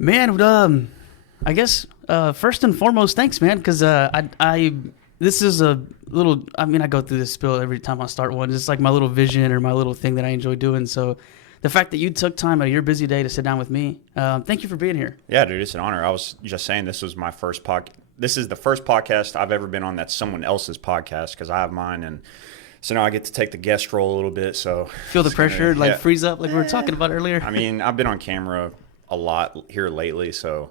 Man, I guess first and foremost, thanks, man, because I this is a little. I mean, I go through this spill every time I start one. It's like my little vision or my little thing that I enjoy doing. So, the fact that you took time out of your busy day to sit down with me, thank you for being here. Yeah, dude, it's an honor. I was just saying this was my first This is the first podcast I've ever been on that's someone else's podcast because I have mine, and so now I get to take the guest role a little bit. So Feel the pressure, yeah. freeze up, like we were talking about earlier. I mean, I've been on camera a lot here lately, so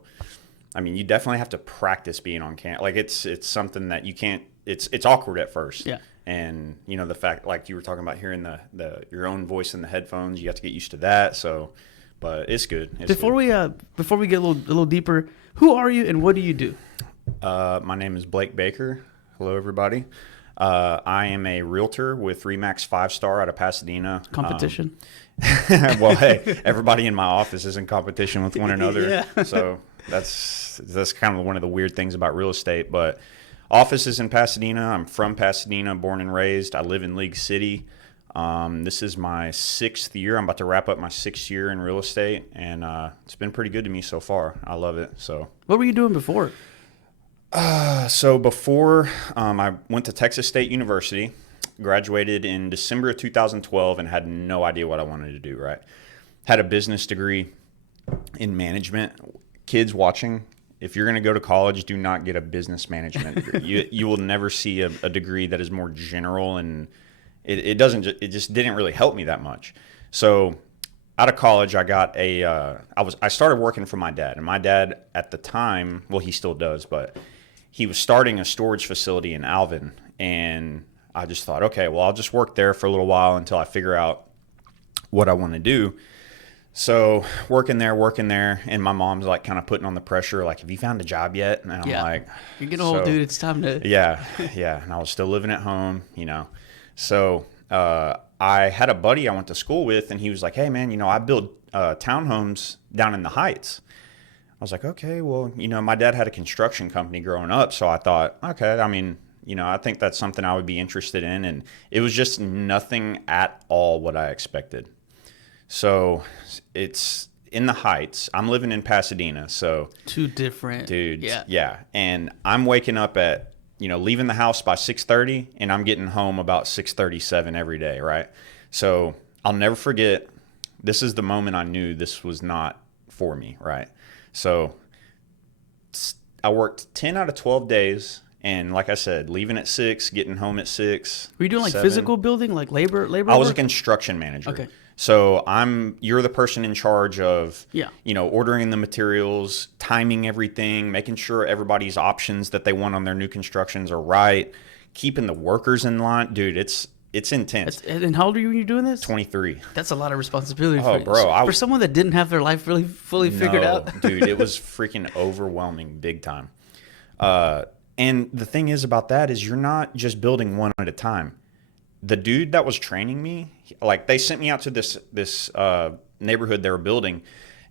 I mean, you definitely have to practice being on camera. Like it's something that you can't. It's awkward at first. Yeah. And you know the fact, like you were talking about hearing the your own voice in the headphones, you have to get used to that. So, but it's good. Before we get a little deeper, who are you and what do you do? My name is Blake Baker. Hello, everybody. I am a realtor with Remax 5 Star out of Pasadena. Competition. Well, hey, everybody in my office is in competition with one another. Yeah. So that's kind of one of the weird things about real estate. But office is in Pasadena. I'm from Pasadena, born and raised. I live in League City. This is my 6th year. I'm about to wrap up my 6th year in real estate, and it's been pretty good to me so far. I love it. So, what were you doing before? So before I went to Texas State University, graduated in December of 2012, and had no idea what I wanted to do, right? Had a business degree in management. Kids watching, if you're going to go to college, do not get a business management degree. You will never see a degree that is more general, and it just didn't really help me that much. So out of college, I got I started working for my dad, and my dad at the time, well, he still does, but he was starting a storage facility in Alvin, and I just thought, okay, well, I'll just work there for a little while until I figure out what I want to do. So working there, and my mom's like kind of putting on the pressure, like, have you found a job yet? And I'm like, you're getting old, dude. It's time to. Yeah. And I was still living at home, So I had a buddy I went to school with, and he was like, hey, man, I build townhomes down in the Heights. I was like, okay, well, my dad had a construction company growing up, so I thought, okay, I mean, I think that's something I would be interested in, and it was just nothing at all what I expected. So it's in the Heights. I'm living in Pasadena, so two different dudes. Yeah. And I'm waking up at, leaving the house by 6:30, and I'm getting home about 6:37 every day, right? So I'll never forget, this is the moment I knew this was not for me, right? So I worked 10 out of 12 days, and like I said, leaving at 6, getting home at 6. Were you doing like 7. Physical building, like labor? I was a construction manager. Okay. So you're the person in charge of, ordering the materials, timing everything, making sure everybody's options that they want on their new constructions are right, keeping the workers in line. Dude, it's intense. And how old are you when you're doing this? 23. That's a lot of responsibility for someone that didn't have their life really fully figured out. Dude, it was freaking overwhelming big time. And the thing is about that is you're not just building one at a time. The dude that was training me, like they sent me out to this neighborhood they were building,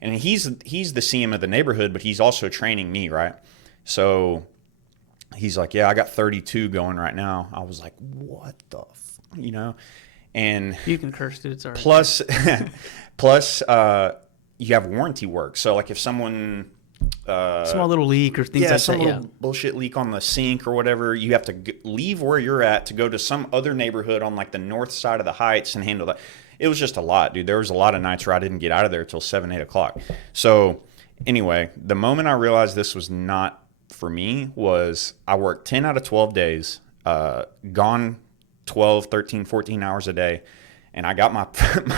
and he's the CM of the neighborhood, but he's also training me, right? So he's like, yeah, I got 32 going right now. I was like, what the and you can curse, dude. It's all right. Plus, you have warranty work. So like if someone small little leak or things like that, some little bullshit leak on the sink or whatever, you have to leave where you're at to go to some other neighborhood on like the north side of the Heights and handle that. It was just a lot, dude. There was a lot of nights where I didn't get out of there till 7, 8 o'clock. So anyway, the moment I realized this was not for me was I worked 10 out of 12 days, gone 12, 13, 14 hours a day, and I got my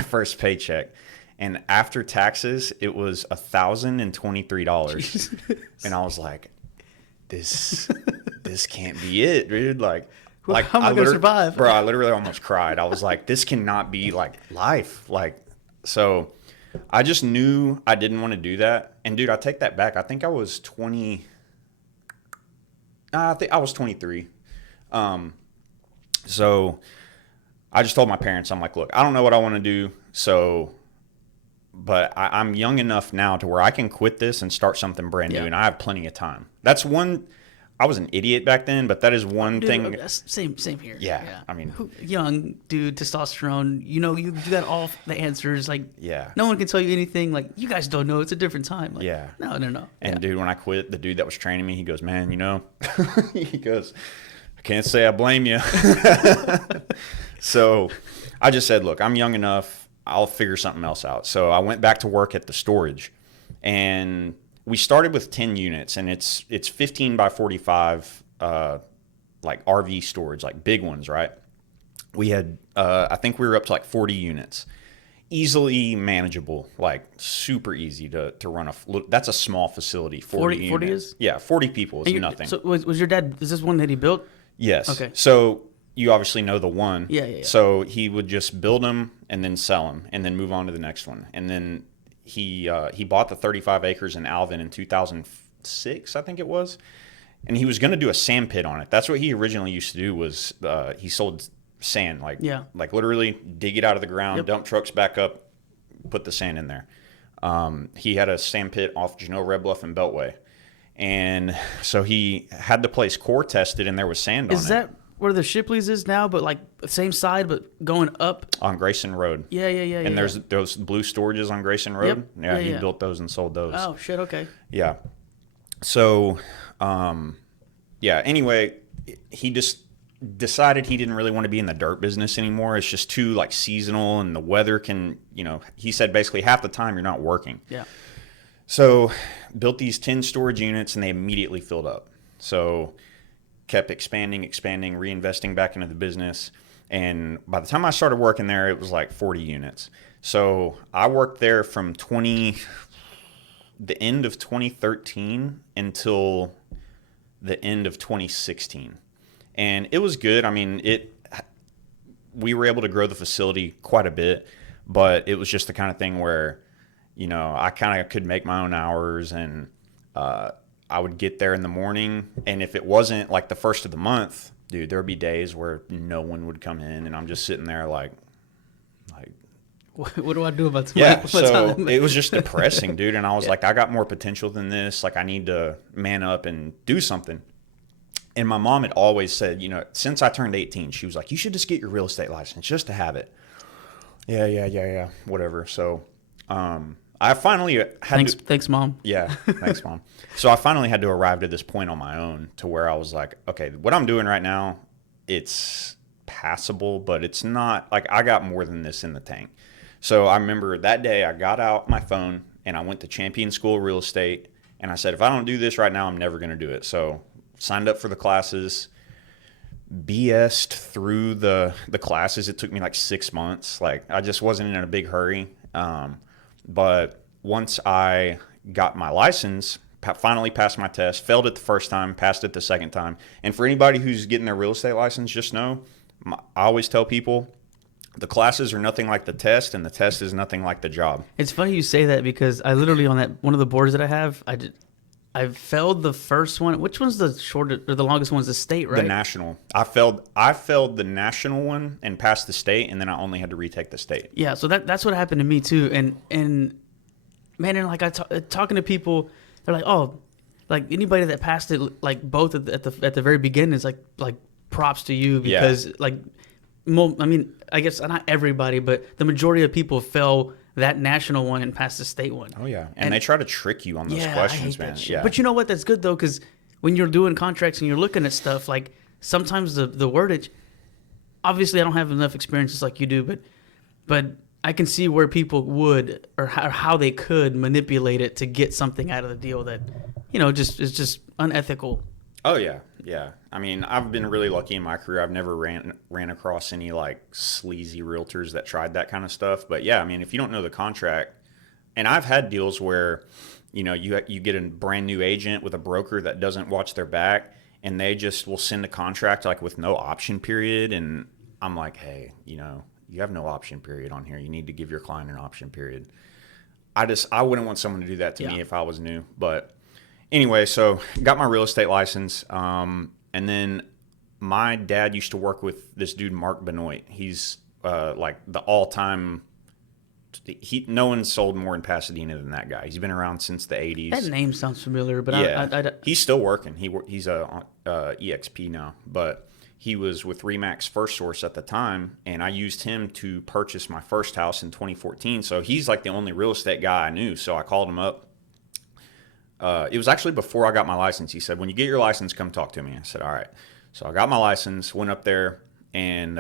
first paycheck. And after taxes, it was $1,023. And I was like, this can't be it, dude. Like how am I going to survive? Bro, I literally almost cried. I was like, this cannot be like life. Like, so I just knew I didn't want to do that. And dude, I take that back. I think I was 20. I think I was 23. So I just told my parents, I'm like, look, I don't know what I want to do. But I'm young enough now to where I can quit this and start something brand new, and I have plenty of time. That's one. I was an idiot back then, but that is one Dude, thing. same here. Yeah, I mean, young dude, testosterone. You got all the answers. Like, yeah. no one can tell you anything. Like, you guys don't know. It's a different time. Like, Yeah. No. And dude, when I quit, the dude that was training me, he goes, man, he goes, I can't say I blame you. So I just said, look, I'm young enough. I'll figure something else out. So I went back to work at the storage, and we started with 10 units, and it's 15 by 45, like RV storage, like big ones, right? We had, I think we were up to like 40 units. Easily manageable, like super easy to run that's a small facility. 40 40 units. is? Yeah, 40 people is nothing. So was your dad? Is this one that he built? Yes. Okay. So you obviously know the one. Yeah. So he would just build them and then sell them and then move on to the next one. And then he bought the 35 acres in Alvin in 2006, I think it was. And he was going to do a sand pit on it. That's what he originally used to do. Was he sold sand, like literally dig it out of the ground, dump trucks back up, put the sand in there. He had a sand pit off Genoa Red Bluff and Beltway, and so he had the place core tested, and there was sand on it. Is that where the Shipley's is now, but like same side, but going up on Grayson Road? Yeah. And there's those blue storages on Grayson Road. Yep. He built those and sold those. Oh shit. Okay. Yeah. So, anyway, he just decided he didn't really want to be in the dirt business anymore. It's just too like seasonal, and the weather can, he said basically half the time you're not working. Yeah. So built these 10 storage units, and they immediately filled up. So kept expanding, reinvesting back into the business. And by the time I started working there, it was like 40 units. So I worked there from the end of 2013 until the end of 2016. And it was good. I mean, we were able to grow the facility quite a bit, but it was just the kind of thing where, I kind of could make my own hours, and I would get there in the morning. And if it wasn't like the first of the month, dude, there would be days where no one would come in, and I'm just sitting there like, what do I do about this? Yeah, so it was just depressing, dude. And I was like, I got more potential than this. Like, I need to man up and do something. And my mom had always said, since I turned 18, she was like, you should just get your real estate license just to have it. Yeah, whatever. So I finally had Thanks, Mom. Yeah, thanks, Mom. So I finally had to arrive to this point on my own to where I was like, okay, what I'm doing right now, it's passable, but it's not, like, I got more than this in the tank. So I remember that day I got out my phone and I went to Champion School of Real Estate, and I said, if I don't do this right now, I'm never going to do it. So signed up for the classes, BS'd through the classes. It took me like 6 months. Like, I just wasn't in a big hurry. But once I got my license, finally passed my test, failed it the first time, passed it the second time. And for anybody who's getting their real estate license, just know, I always tell people, the classes are nothing like the test, and the test is nothing like the job. It's funny you say that, because I literally, on that one of the boards that I have, I failed the first one. Which one's the shortest or the longest one's the state, right? The national. I failed the national one and passed the state, and then I only had to retake the state. Yeah, so that's what happened to me too. And man, and like talking to people, they're like, oh, like anybody that passed it, like both at the very beginning, is like props to you, because I mean, I guess not everybody, but the majority of people fail that national one and pass the state one. Oh yeah, and they try to trick you on those questions, man. Yeah, but you know what? That's good though, because when you're doing contracts and you're looking at stuff, like sometimes the wordage. Obviously, I don't have enough experiences like you do, but I can see where people would, or how they could manipulate it to get something out of the deal that, just is just unethical. Oh yeah. I mean, I've been really lucky in my career. I've never ran across any like sleazy realtors that tried that kind of stuff. But yeah, I mean, if you don't know the contract, and I've had deals where, you get a brand new agent with a broker that doesn't watch their back, and they just will send a contract like with no option period, and I'm like, hey, you have no option period on here. You need to give your client an option period. I wouldn't want someone to do that to me if I was new. But anyway, so got my real estate license. And then my dad used to work with this dude, Mark Benoit. He's like the all-time no one sold more in Pasadena than that guy. He's been around since the 80s. That name sounds familiar, but yeah, he's still working. He's a EXP now, but he was with Remax First Source at the time, and I used him to purchase my first house in 2014. So he's like the only real estate guy I knew. So I called him up. It was actually before I got my license. He said, "When you get your license, come talk to me." I said, "All right." So I got my license, went up there, and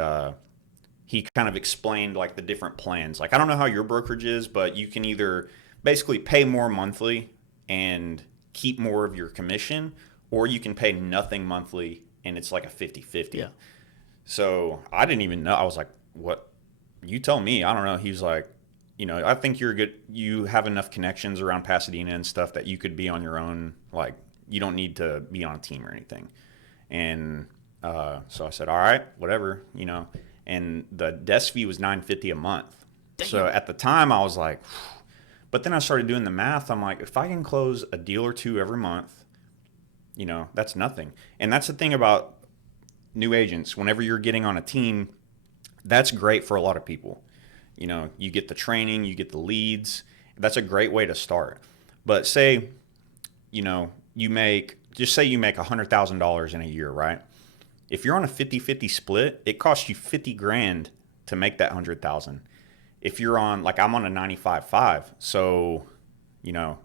he kind of explained like the different plans. Like, I don't know how your brokerage is, but you can either basically pay more monthly and keep more of your commission, or you can pay nothing monthly and it's like a 50-50. Yeah. So I didn't even know. I was like, what? You tell me. I don't know. He was like, I think you're good. You have enough connections around Pasadena and stuff that you could be on your own. Like, you don't need to be on a team or anything. And so I said, all right, whatever, and the desk fee was $950 a month. Damn. So at the time I was like, but then I started doing the math. I'm like, if I can close a deal or two every month, that's nothing. And that's the thing about new agents. Whenever you're getting on a team, that's great for a lot of people. You get the training, you get the leads. That's a great way to start. But say, just say you make $100,000 in a year, right? If you're on a 50-50 split, it costs you $50,000 to make that 100,000. If you're on, like, I'm on a 95.5, so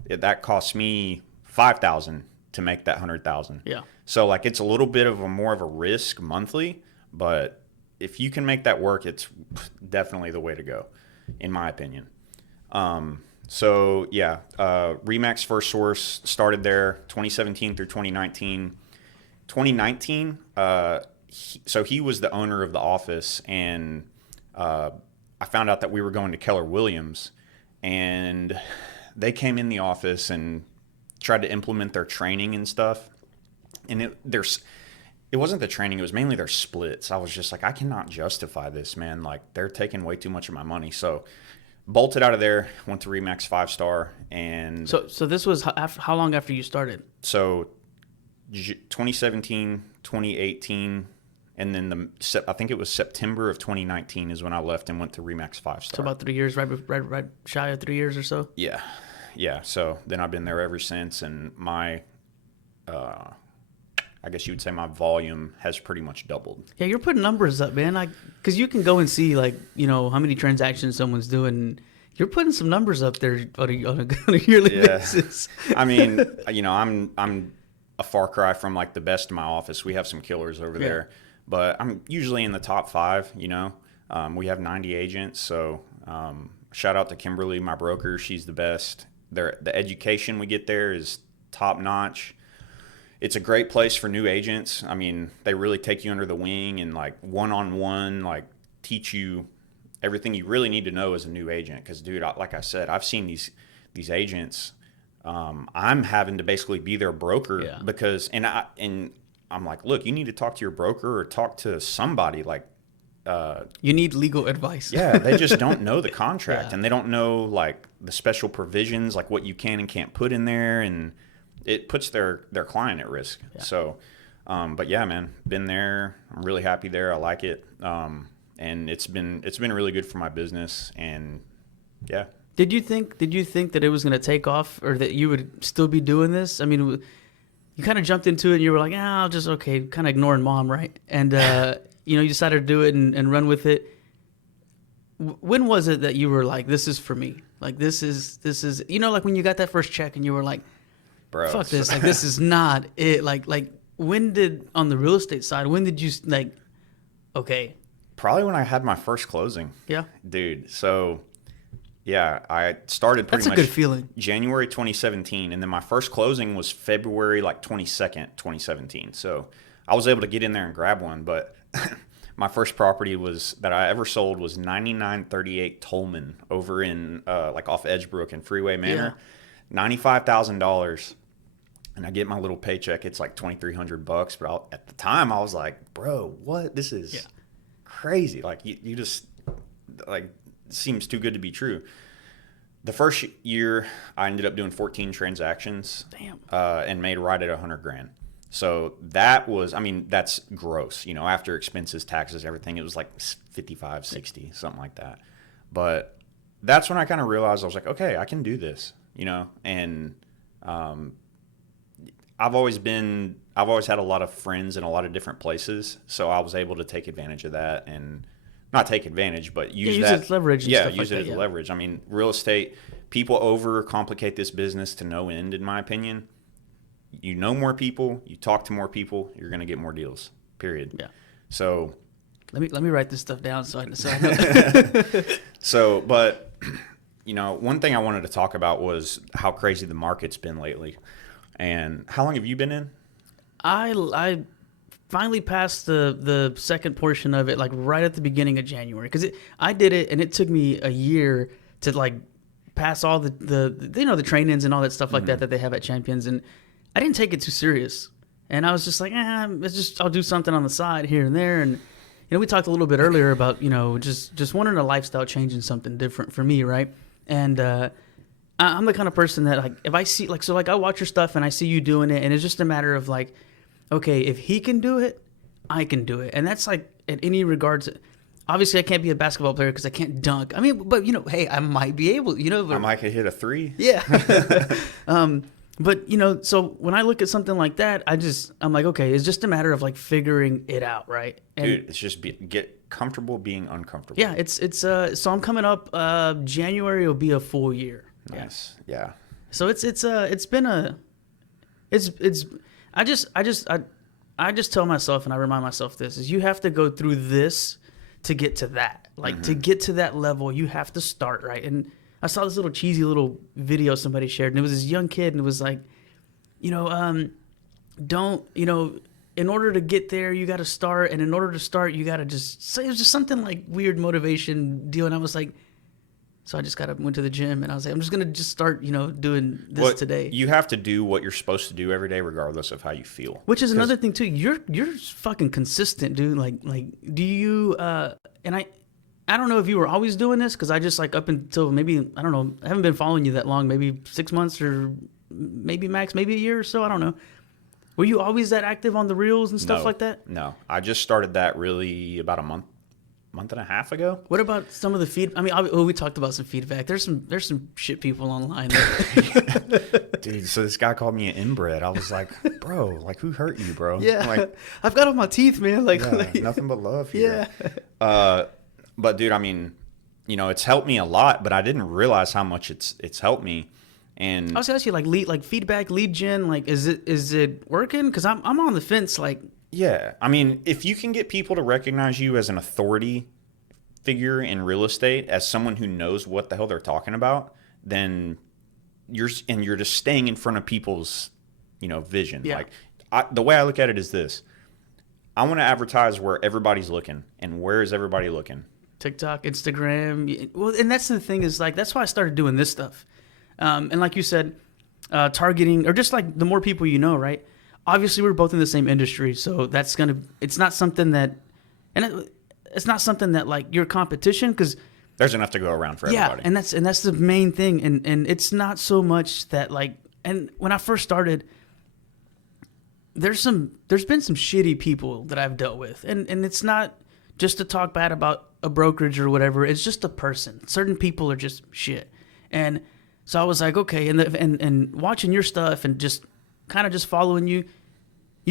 that costs me 5,000 to make that 100,000. Yeah. So like, it's a little bit of more of a risk monthly, but if you can make that work, it's definitely the way to go, in my opinion. Remax First Source started there 2017 through 2019. 2019, he was the owner of the office, and I found out that we were going to Keller Williams, and they came in the office and tried to implement their training and stuff. And it wasn't the training, it was mainly their splits. I was just like, I cannot justify this, man. Like, they're taking way too much of my money. So bolted out of there, went to Remax 5-star. And so this was how long after you started? So 2017, 2018, and then I think it was September of 2019 is when I left and went to Remax 5-star. So about 3 years, right shy of 3 years or so? Yeah. So then I've been there ever since, and my, I guess you would say my volume has pretty much doubled. Yeah, you're putting numbers up, man. Because you can go and see, like, how many transactions someone's doing. You're putting some numbers up there on a yearly basis. I mean, I'm a far cry from like the best in my office. We have some killers over there, but I'm usually in the top 5. We have 90 agents, so shout out to Kimberly, my broker. She's the best. The education we get there is top notch. It's a great place for new agents. I mean, they really take you under the wing and like one-on-one, like teach you everything you really need to know as a new agent. Because, dude, like I said, I've seen these agents. I'm having to basically be their broker because, and I'm like, look, you need to talk to your broker or talk to somebody. Like, you need legal advice. Yeah, they just don't know the contract and they don't know like the special provisions, like what you can and can't put in there, and it puts their client at risk. Yeah. So, but yeah, man, been there. I'm really happy there. I like it. And it's been really good for my business. And yeah. Did you think that it was going to take off, or that you would still be doing this? I mean, you kind of jumped into it and you were like, I'll just, kind of ignoring mom, right? And, you decided to do it and run with it. When was it that you were like, this is for me? Like, this is, like when you got that first check and you were like, bro, fuck this. Like, this is not it. Like when did, on the real estate side, when did you like, okay. Probably when I had my first closing. Yeah. Dude. So yeah, I started pretty much. That's a good feeling. January 2017. And then my first closing was February, 22nd, 2017. So I was able to get in there and grab one, but my first property that I ever sold was 9938 Tolman over in off Edgebrook and Freeway Manor. Yeah. $95,000. And I get my little paycheck. It's like $2,300, but at the time I was like, bro, what? This is crazy. Like, you just, like, seems too good to be true. The first year I ended up doing 14 transactions. Damn. And made right at $100,000. So that was, that's gross, after expenses, taxes, everything. It was like 55, 60, something like that. But that's when I kind of realized I was like, okay, I can do this, and I've always had a lot of friends in a lot of different places, so I was able to take advantage of that, and not take advantage, but use use that it as leverage. And yeah, stuff use like it that, as leverage. I mean, real estate, people overcomplicate this business to no end, in my opinion. You know more people, you talk to more people, you're going to get more deals. Period. Yeah. So let me write this stuff down so I know. So, but one thing I wanted to talk about was how crazy the market's been lately. And how long have you been in? I finally passed the second portion of it, like right at the beginning of January, because I did it and it took me a year to like pass all the trainings and all that stuff like that they have at Champions, and I didn't take it too serious, and I was just like, I'll do something on the side here and there, and we talked a little bit earlier about just wanting a lifestyle change and something different for me, right? And I'm the kind of person that, like, if I see, like, so like I watch your stuff and I see you doing it, and it's just a matter of like, okay, if he can do it, I can do it. And that's like in any regards. Obviously, I can't be a basketball player because I can't dunk. I mean, but hey, I might be able, but, I might could hit a three. Yeah. But so when I look at something like that, I'm like, okay, it's just a matter of like figuring it out, right? And dude, it's just get comfortable being uncomfortable. yeah, it's so I'm coming up. January will be a full year. Nice. Yeah. So it's been a, I just tell myself, and I remind myself this, is you have to go through this to get to that. Like, to get to that level, you have to start, right? And I saw this little cheesy little video somebody shared, and it was this young kid, and it was like, don't, in order to get there, you got to start, and in order to start, you got to just say, it was just something like weird motivation deal, and I was like, so I just went to the gym, and I was like, I'm just gonna just start, doing this today. You have to do what you're supposed to do every day, regardless of how you feel. Which is another thing too. You're fucking consistent, dude. Like, do you? And I don't know if you were always doing this, because I just, like, up until maybe, I don't know, I haven't been following you that long, maybe 6 months or maybe max, maybe a year or so. I don't know. Were you always that active on the reels and stuff like that? No, I just started that really about a month and a half ago. What about some of the feedback? I mean, we talked about some feedback. There's some shit people online. Dude, so this guy called me an inbred. I was like, bro, like, who hurt you, bro? Yeah, like, I've got all my teeth, man. Like, nothing but love here. Yeah. But dude, I mean, it's helped me a lot, but I didn't realize how much it's helped me. And I was gonna ask you, like, feedback, lead gen, like, is it working? Because I'm on the fence, like. Yeah, I mean, if you can get people to recognize you as an authority figure in real estate, as someone who knows what the hell they're talking about, then you're just staying in front of people's, vision. Yeah. Like, the way I look at it is this: I want to advertise where everybody's looking, and where is everybody looking? TikTok, Instagram. Well, and that's the thing, is like, that's why I started doing this stuff. And like you said, targeting, or just like the more people right? Obviously, we're both in the same industry, so it's not something that, it's not something that, like, your competition, because there's enough to go around for everybody. Yeah, and that's the main thing, and it's not so much that, like, and when I first started, there's been some shitty people that I've dealt with, and it's not just to talk bad about a brokerage or whatever. It's just a person. Certain people are just shit, and so I was like, okay, and watching your stuff and just kind of just following you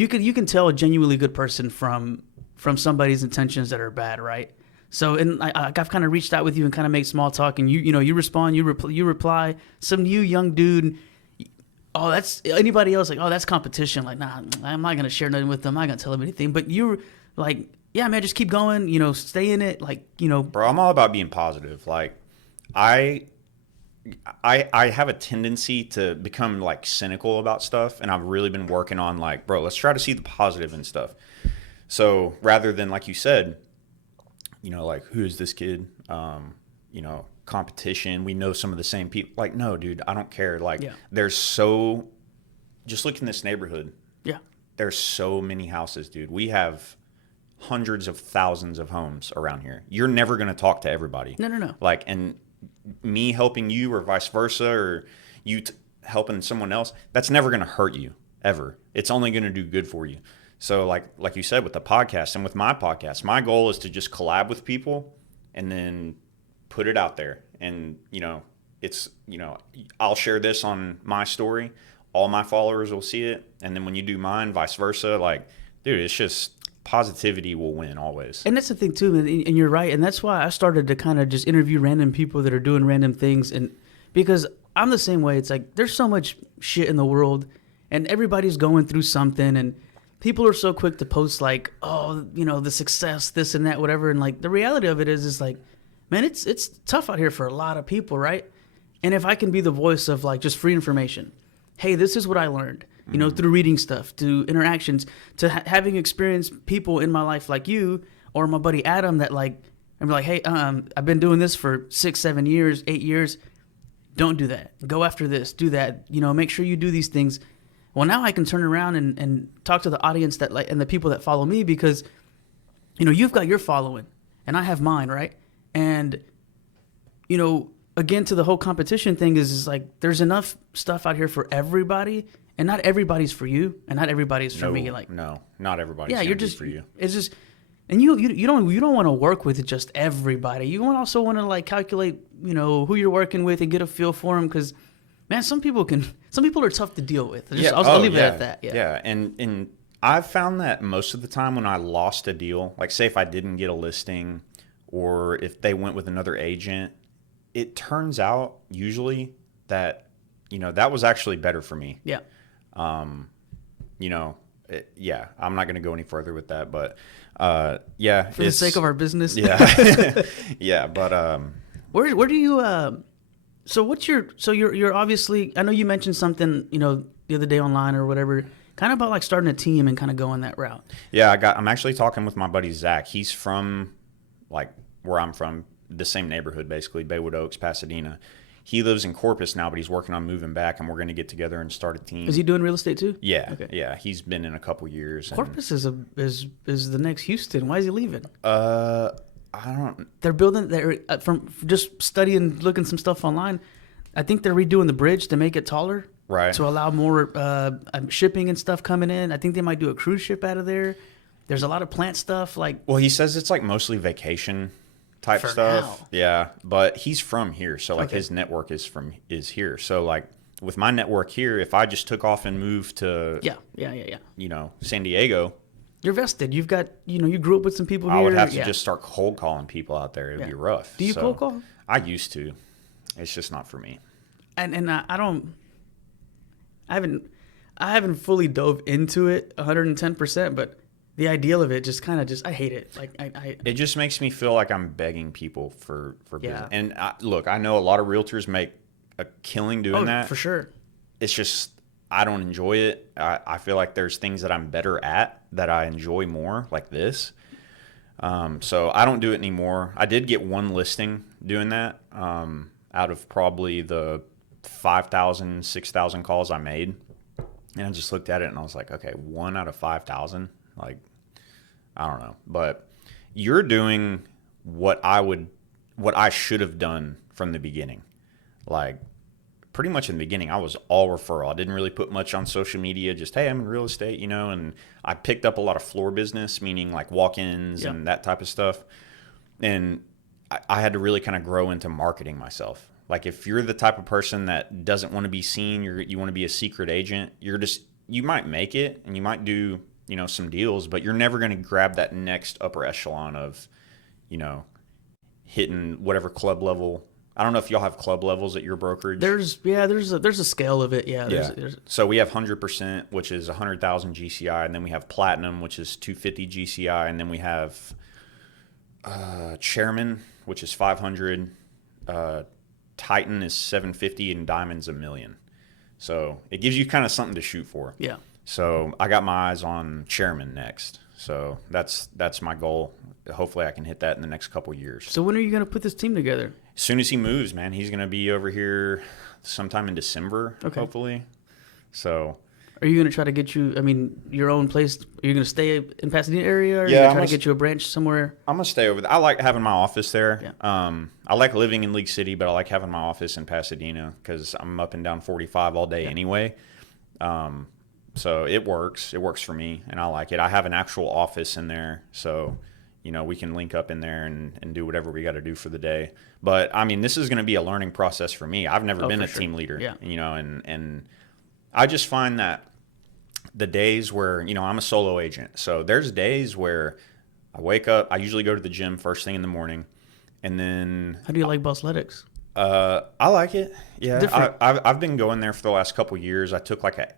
can tell a genuinely good person from somebody's intentions that are bad, right? So, and I've kind of reached out with you and kind of made small talk, and you respond, you reply. Some new young dude, oh, that's anybody else, like, oh, that's competition. Like, nah, I'm not gonna share nothing with them. I'm not gonna tell them anything. But you're like, yeah, man, just keep going. Stay in it. Like, bro, I'm all about being positive. Like, I have a tendency to become, like, cynical about stuff, and I've really been working on, like, bro, let's try to see the positive in stuff. So rather than, like you said, like, who is this kid? Competition. We know some of the same people. Like, no, dude, I don't care. Like, just look in this neighborhood. Yeah. There's so many houses, dude. We have hundreds of thousands of homes around here. You're never going to talk to everybody. No. Like, and me helping you or vice versa, or you helping someone else, that's never going to hurt you, ever. It's only going to do good for you. So like you said, with the podcast and with my podcast, my goal is to just collab with people and then put it out there and it's I'll share this on my story, all my followers will see it, and then when you do mine, vice versa. Like, dude, it's just positivity will win always. And that's the thing too, and you're right, and that's why I started to kind of just interview random people that are doing random things, and because I'm the same way. It's like there's so much shit in the world, and everybody's going through something, and people are so quick to post like, oh, the success, this and that, whatever, and like the reality of it is like, man, it's tough out here for a lot of people, right? And if I can be the voice of like just free information, hey, this is what I learned. Through reading stuff, to interactions, to having experienced people in my life like you or my buddy Adam that like, I'm like, hey, I've been doing this for 6, 7 years, 8 years. Don't do that. Go after this. Do that. Make sure you do these things. Well, now I can turn around and talk to the audience that like and the people that follow me because, you've got your following and I have mine, right? And, again, to the whole competition thing is like there's enough stuff out here for everybody. And not everybody's for you, and not everybody's for me. Like, no, not everybody's. Yeah, you're just for you. It's just, and you don't want to work with just everybody. You also want to like calculate, who you're working with and get a feel for them. Because, man, some people are tough to deal with. I'll leave it at that. Yeah, and I've found that most of the time when I lost a deal, like say if I didn't get a listing, or if they went with another agent, it turns out usually that that was actually better for me. Yeah. I'm not going to go any further with that, but for the sake of our business. Yeah. Yeah. But, where do you, so you're obviously, I know you mentioned something, the other day online or whatever, kind of about like starting a team and kind of going that route. Yeah. I'm actually talking with my buddy, Zach. He's from like where I'm from, the same neighborhood, basically Baywood Oaks, Pasadena. He lives in Corpus now, but he's working on moving back, and we're going to get together and start a team. Is he doing real estate too? Yeah, okay. Yeah. He's been in a couple years. Corpus is the next Houston. Why is he leaving? I don't. They're building. They're from just studying, looking some stuff online. I think they're redoing the bridge to make it taller, right? To allow more shipping and stuff coming in. I think they might do a cruise ship out of there. There's a lot of plant stuff. Well, he says it's like mostly vacation type for stuff. Now. Yeah, but he's from here, so like okay. his network is here. So like with my network here, if I just took off and moved to San Diego, you're vested. You've got you grew up with some people here. I would have to just start cold calling people out there. It'd be rough. Do you cold call? I used to. It's just not for me. And I haven't fully dove into it 110%, but the ideal of it I hate it. Like it just makes me feel like I'm begging people for business. And look, I know a lot of realtors make a killing doing that. For sure. It's just I don't enjoy it. I feel like there's things that I'm better at that I enjoy more, like this. So I don't do it anymore. I did get one listing doing that out of probably the 5,000, 6,000 calls I made. And I just looked at it and I was like, okay, 1 out of 5,000. Like, I don't know, but you're doing what I should have done from the beginning. Like pretty much in the beginning, I was all referral. I didn't really put much on social media, just, hey, I'm in real estate, and I picked up a lot of floor business, meaning like walk-ins and that type of stuff. And I had to really kind of grow into marketing myself. Like if you're the type of person that doesn't want to be seen, you want to be a secret agent, you might make it and you might do some deals, but you're never going to grab that next upper echelon of, hitting whatever club level. I don't know if y'all have club levels at your brokerage. There's a scale of it. Yeah. There's So we have 100%, which is 100,000 GCI. And then we have platinum, which is 250 GCI. And then we have chairman, which is 500. Titan is 750 and diamond's $1 million. So it gives you kind of something to shoot for. Yeah. So I got my eyes on chairman next. So that's my goal. Hopefully I can hit that in the next couple of years. So when are you going to put this team together? As soon as he moves, man, he's going to be over here sometime in December, hopefully. So are you going to try to get your own place? Are you going to stay in Pasadena area? Or are you going to try to get you a branch somewhere? I'm going to stay over there. I like having my office there. Yeah. I like living in League City, but I like having my office in Pasadena because I'm up and down 45 all day anyway. So it works. It works for me, and I like it. I have an actual office in there, so we can link up in there and do whatever we got to do for the day. But I mean, this is going to be a learning process for me. I've never been a team leader, and I just find that the days where, I'm a solo agent. So there's days where I wake up, I usually go to the gym first thing in the morning, and then... How do you like Bossletics? I like it. Yeah. Different. I've been going there for the last couple of years. I took like a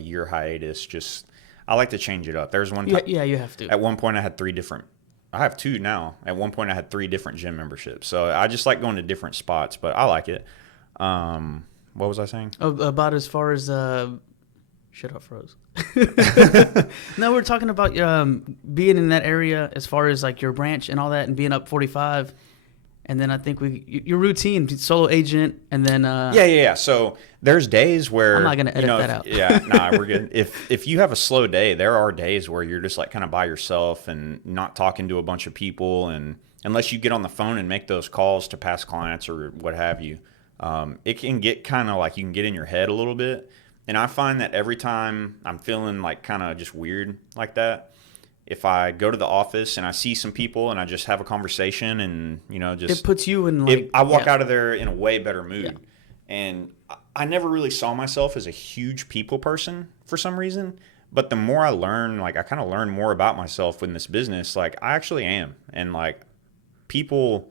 year hiatus. I like to change it up. There's one time... Yeah, you have to. At one point I have two now. At one point I had 3 different gym memberships. So I just like going to different spots, but I like it. What was I saying? About as far as... Shit, I froze. No, we're talking about being in that area as far as like your branch and all that, and being up 45. And then I think your routine, solo agent, and then... Yeah. So there's days where... I'm not going to edit that out. Yeah, nah, we're good. If you have a slow day, there are days where you're just like kind of by yourself and not talking to a bunch of people. And unless you get on the phone and make those calls to past clients or what have you, it can get kind of like you can get in your head a little bit. And I find that every time I'm feeling like kind of just weird like that, if I go to the office and I see some people and I just have a conversation and, just... It puts you in like... I walk out of there in a way better mood. Yeah. And I never really saw myself as a huge people person for some reason. But the more I learn, like I kind of learn more about myself in this business, like I actually am. And like people,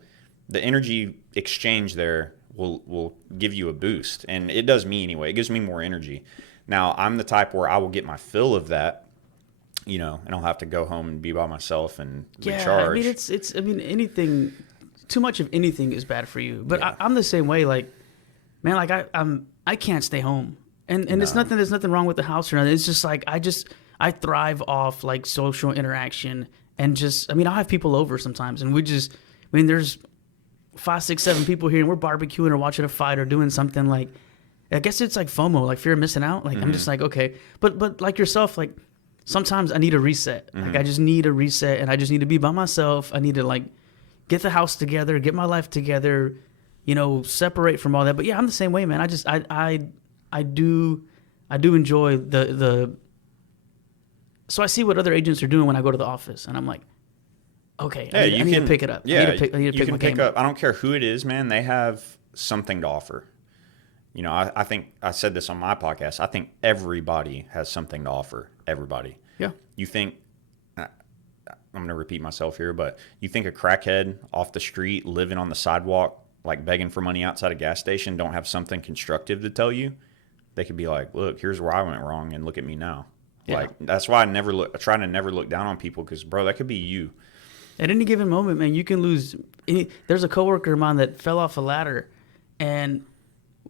the energy exchange there will give you a boost, and it does me anyway. It gives me more energy. Now I'm the type where I will get my fill of that, and I'll have to go home and be by myself and recharge. I mean anything, too much of anything is bad for you. But I'm the same way. Like, man, like I can't stay home, and it's nothing. There's nothing wrong with the house or nothing. It's just like I thrive off like social interaction and I'll have people over sometimes, and there's 5, 6, 7 people here, and we're barbecuing or watching a fight or doing something. Like, I guess it's like FOMO, like fear of missing out. Like, I'm just like, okay, but like yourself, like sometimes I need a reset. Like I just need a reset, and I just need to be by myself. I need to like get the house together, get my life together, separate from all that. But yeah, I'm the same way, man. I do enjoy the. So I see what other agents are doing when I go to the office, and I'm like, okay, I need to pick it up. Yeah, I need to pick my game up. I don't care who it is, man. They have something to offer. I think I said this on my podcast. I think everybody has something to offer. Everybody. Yeah. You think, I'm going to repeat myself here, but you think a crackhead off the street living on the sidewalk, like begging for money outside a gas station, don't have something constructive to tell you? They could be like, look, here's where I went wrong, and look at me now. Yeah. Like, that's why I try to never look down on people, because, bro, that could be you. At any given moment, man, you can lose. There's a coworker of mine that fell off a ladder, and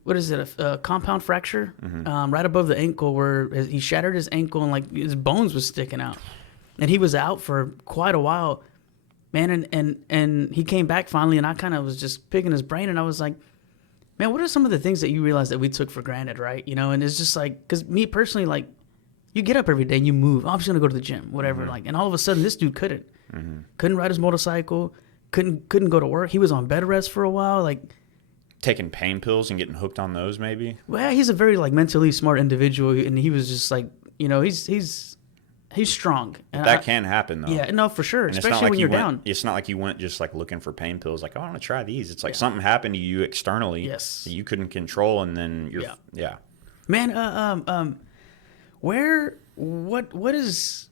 what is it, a compound fracture right above the ankle, where he shattered his ankle and like his bones was sticking out, and he was out for quite a while, man. And he came back finally, and I kind of was just picking his brain, and I was like, man, what are some of the things that you realize that we took for granted, right? And it's just like, because me personally, like, you get up every day and you move. Oh, I'm just gonna go to the gym, whatever. Like, and all of a sudden, this dude couldn't ride his motorcycle, couldn't go to work. He was on bed rest for a while, like taking pain pills and getting hooked on those, maybe. Well, he's a very like mentally smart individual, and he was just like, he's strong. And that can happen though. Yeah, no, for sure, and especially when you're down. It's not like you went just like looking for pain pills, like, oh, I want to try these. It's like something happened to you externally that you couldn't control, and then you're Man, what is?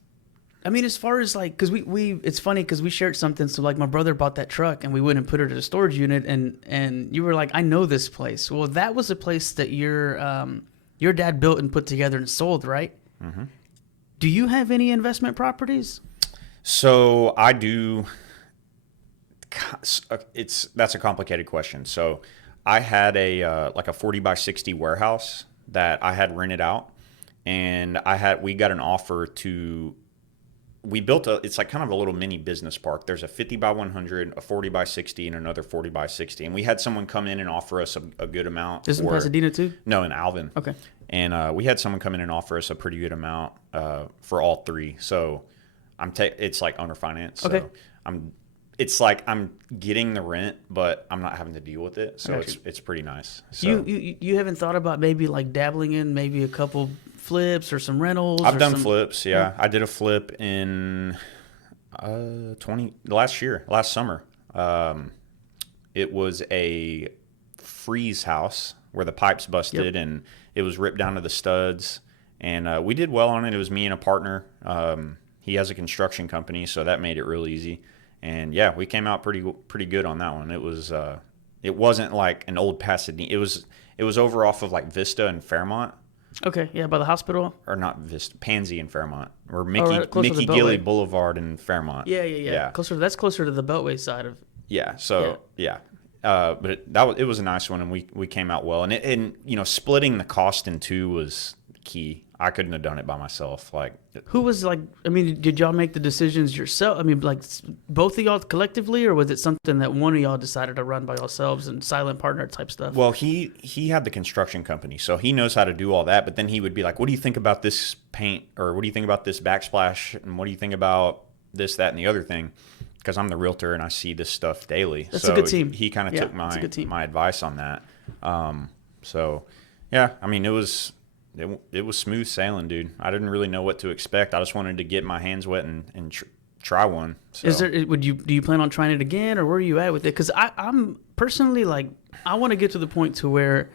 I mean, as far as like, because we it's funny because we shared something. So like, my brother bought that truck, and we went and put her to the storage unit, and you were like, I know this place. Well, that was a place that your dad built and put together and sold, right? Mm-hmm. Do you have any investment properties? So I do. That's a complicated question. So I had a 40 by 60 warehouse that I had rented out, and we got an offer to. We built it's like kind of a little mini business park. There's a 50 by 100, a 40 by 60, and another 40 by 60. And we had someone come in and offer us a good amount. This is in Pasadena too? No, in Alvin. Okay. And we had someone come in and offer us a pretty good amount for all three. So it's like owner finance. So okay. It's like I'm getting the rent, but I'm not having to deal with it. So it's pretty nice. So you haven't thought about maybe like dabbling in maybe a couple flips or some rentals? I've done flips, yeah. I did a flip in last summer. It was a freeze house where the pipes busted and it was ripped down to the studs. And we did well on it. It was me and a partner. He has a construction company, so that made it real easy. And yeah, we came out pretty good on that one. It wasn't like an old Pasadena. It was over off of like Vista and Fairmont. Okay, yeah, by the hospital. Or not Vista, Pansy and Fairmont, or Mickey Gilley Boulevard and Fairmont. Yeah. That's closer to the Beltway side of. Yeah. So yeah. But it was a nice one, and we came out well. And splitting the cost in two was key. I couldn't have done it by myself. Like, who was like? I mean, did y'all make the decisions yourself? I mean, like both of y'all collectively, or was it something that one of y'all decided to run by yourselves and silent partner type stuff? Well, he had the construction company, so he knows how to do all that. But then he would be like, "What do you think about this paint? Or what do you think about this backsplash? And what do you think about this, that, and the other thing?" Because I'm the realtor and I see this stuff daily. That's a good team. He kind of took my advice on that. So yeah, I mean, it was smooth sailing, dude. I didn't really know what to expect. I just wanted to get my hands wet and try one. So. Do you plan on trying it again, or where are you at with it? Because I'm personally like, I want to get to the point to where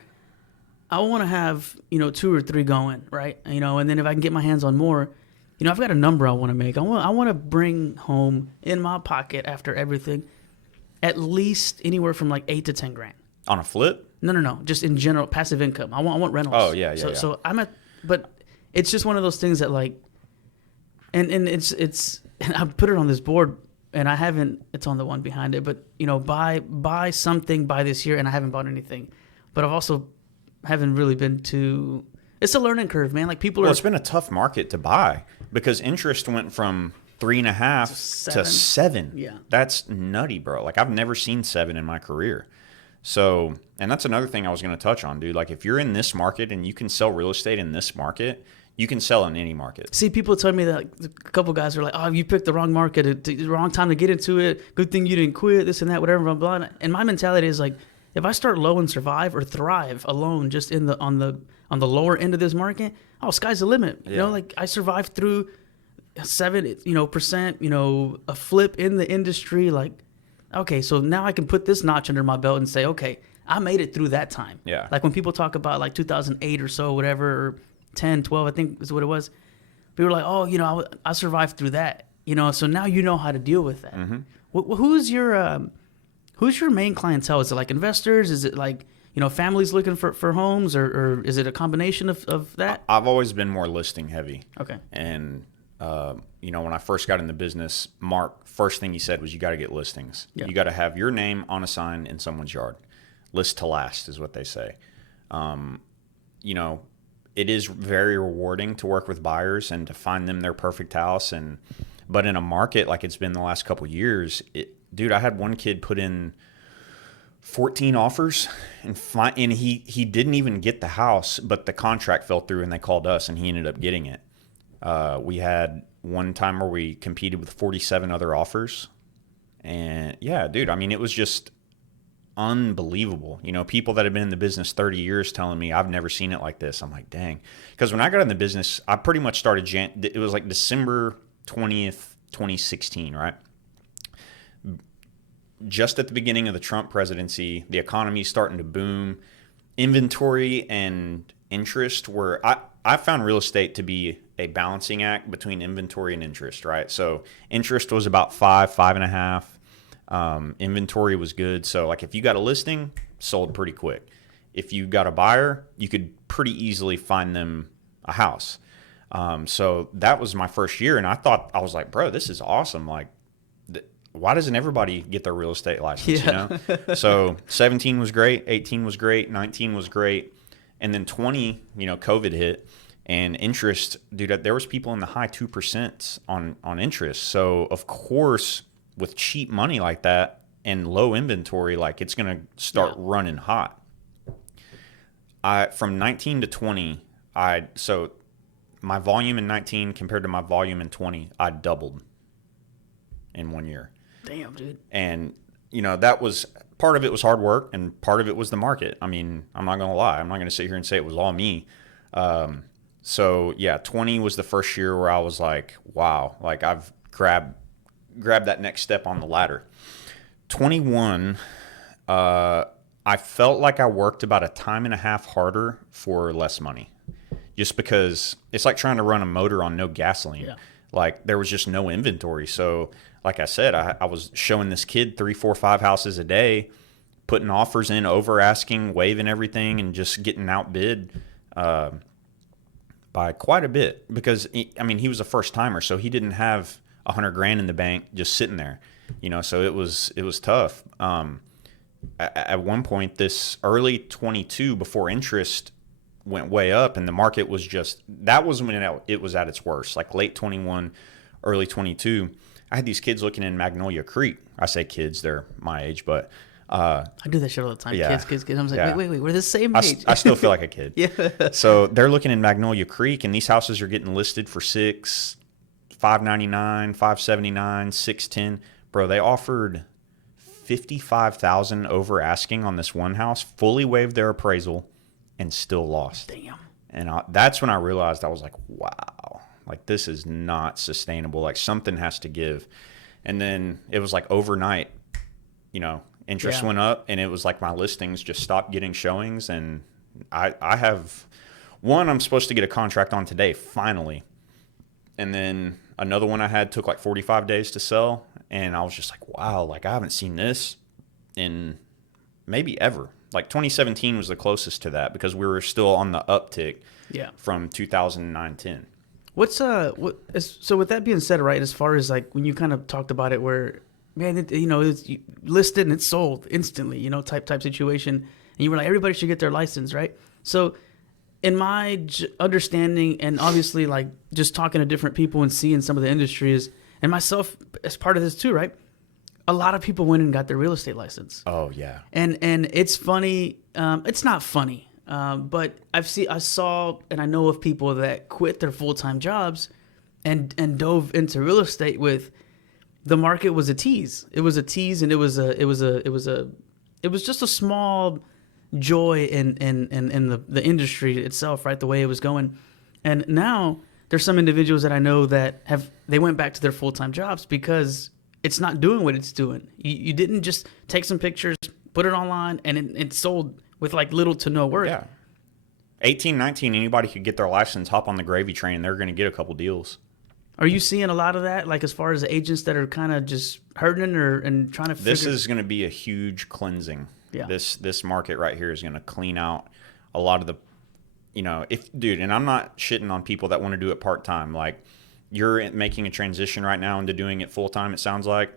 I want to have 2 or 3 going, right? And then if I can get my hands on more, I've got a number I want to make. I want to bring home in my pocket after everything at least anywhere from like 8 to 10 grand on a flip. No. Just in general, passive income. I want rentals. Oh yeah. So but it's just one of those things that like, and it's and I put it on this board and I haven't. It's on the one behind it, but buy something by this year, and I haven't bought anything, but I've also haven't really been to. It's a learning curve, man. Like people are. Well, it's been a tough market to buy because interest went from 3.5 to 7. Yeah, that's nutty, bro. Like I've never seen 7 in my career. So, and that's another thing I was going to touch on, dude. Like if you're in this market and you can sell real estate in this market, you can sell in any market. See, people tell me that like, a couple guys are like, "Oh, you picked the wrong market, the wrong time to get into it. Good thing you didn't quit, this and that, whatever, blah blah." And my mentality is like, if I start low and survive or thrive alone, just on the lower end of this market, sky's the limit. Yeah. Like I survived through 7%, a flip in the industry. Like, okay, so now I can put this notch under my belt and say, okay, I made it through that time. Yeah. Like when people talk about like 2008 or so, whatever, or 10, 12, I think is what it was. People were like, oh, I survived through that. So now you know how to deal with that. Mm-hmm. Who's your main clientele? Is it like investors? Is it like, families looking for homes, or is it a combination of that? I've always been more listing heavy. Okay. And, when I first got in the business, Mark, first thing he said was you got to get listings. Yeah. You got to have your name on a sign in someone's yard. List to last is what they say. It is very rewarding to work with buyers and to find them their perfect house. But in a market like it's been the last couple of years, dude, I had one kid put in 14 offers and he didn't even get the house, but the contract fell through and they called us and he ended up getting it. We had one time where we competed with 47 other offers, and yeah, dude, I mean, it was just unbelievable. People that have been in the business 30 years telling me I've never seen it like this. I'm like, dang. Because when I got in the business, I pretty much started it was like December 20th, 2016, right? Just at the beginning of the Trump presidency, the economy starting to boom. Inventory and interest I found real estate to be a balancing act between inventory and interest, right? So interest was about 5.5. Inventory was good. So like if you got a listing, sold pretty quick. If you got a buyer, you could pretty easily find them a house. So that was my first year. And I was like, bro, this is awesome. Like, why doesn't everybody get their real estate license? Yeah. So 17 was great. 18 was great. 19 was great. And then 20, COVID hit, and interest, dude, there was people in the high 2% on interest. So of course, with cheap money like that and low inventory, like it's going to start running hot. From 19 to 20, so my volume in 19 compared to my volume in 20, I doubled in 1 year. Damn, dude. And that was part of it was hard work and part of it was the market. I mean, I'm not going to lie. I'm not going to sit here and say it was all me. So yeah, 20 was the first year where I was like, wow, like I've grabbed grab that next step on the ladder. 21, I felt like I worked about a time and a half harder for less money, just because it's like trying to run a motor on no gasoline. Yeah. Like there was just no inventory. So like I said, I was showing this kid 3, 4, 5 houses a day, putting offers in, over asking, waiving everything, and just getting outbid by quite a bit, because he was a first timer, so he didn't have $100,000 in the bank just sitting there, so it was tough. At one point, this early 22, before interest went way up and the market was that was when it was at its worst, like late 21, early 22. I had these kids looking in Magnolia Creek. I say kids, they're my age, but I do that shit all the time. Yeah. Kids. I was like, Yeah. wait, we're the same age. I still feel like a kid. Yeah. So they're looking in Magnolia Creek, and these houses are getting listed for $600, $599, $579, $610. Bro, they offered $55,000 over asking on this one house, fully waived their appraisal, and still lost. Damn. And that's when I realized, I was like, wow, like this is not sustainable. Like something has to give. And then it was like overnight, interest went up, and it was like my listings just stopped getting showings. And I have one I'm supposed to get a contract on today, finally. And then another one I had took like 45 days to sell. And I was just like, wow, like I haven't seen this in maybe ever. Like 2017 was the closest to that, because we were still on the uptick from 2009-10. So with that being said, right, as far as like when you kind of talked about it, where man, it's listed and it's sold instantly, type situation, and you were like, everybody should get their license, right? So in my understanding, and obviously like just talking to different people and seeing some of the industries, and myself as part of this too, right? A lot of people went and got their real estate license. Oh yeah. And it's funny. It's not funny. But I saw, and I know of people that quit their full-time jobs and dove into real estate with, the market was a tease. It was a tease, and it was just a small joy in the industry itself, right? The way it was going. And now there's some individuals that I know that they went back to their full-time jobs because it's not doing what it's doing. You didn't just take some pictures, put it online, and it sold with like little to no work. Yeah. 18, 19, anybody could get their license, hop on the gravy train, and they're going to get a couple deals. Are you seeing a lot of that, like as far as the agents that are kind of just hurting and trying to figure? This is going to be a huge cleansing. Yeah. This market right here is going to clean out a lot of the, and I'm not shitting on people that want to do it part-time. Like, you're making a transition right now into doing it full-time, it sounds like.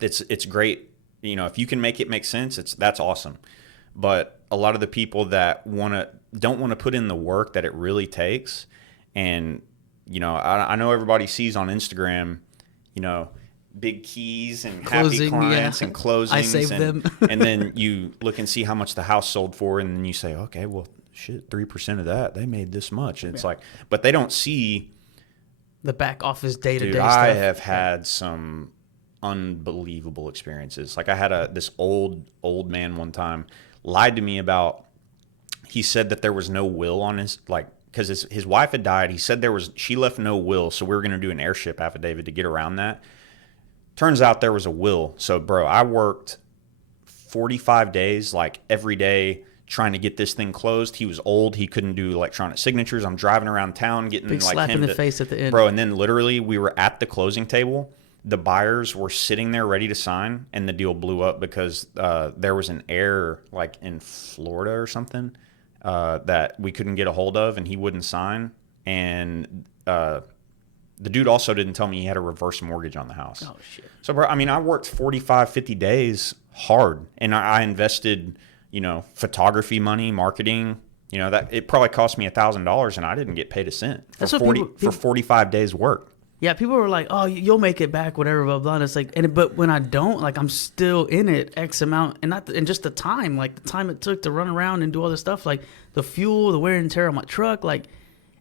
It's great. If you can make it make sense, that's awesome. But a lot of the people that don't want to put in the work that it really takes, and I know everybody sees on Instagram, big keys and happy clients and closings. I saved them. And then you look and see how much the house sold for, and then you say, okay, well, shit, 3% of that, they made this much. And it's like, but they don't see the back office day-to-day stuff. I have had some unbelievable experiences. Like I had this old man one time lied to me about, he said that there was no will on his, like, because his wife had died. He said she left no will, so we were going to do an heirship affidavit to get around that. Turns out there was a will. So, bro, I worked 45 days, like every day, trying to get this thing closed. He was old. He couldn't do electronic signatures. I'm driving around town getting big like slap him in the face at the end. Bro, and then literally we were at the closing table. The buyers were sitting there ready to sign, and the deal blew up because there was an heir like in Florida or something that we couldn't get a hold of, and he wouldn't sign. And the dude also didn't tell me he had a reverse mortgage on the house. Oh, shit. So, bro, I worked 45, 50 days hard, and I invested, photography money, marketing, that it probably cost me $1,000, and I didn't get paid a cent for That's what for 45 days work. Yeah, people were like, "Oh, you'll make it back, whatever, blah blah." And it's like, but when I don't, like, I'm still in it X amount, and just the time, like the time it took to run around and do all this stuff, like the fuel, the wear and tear on my truck, like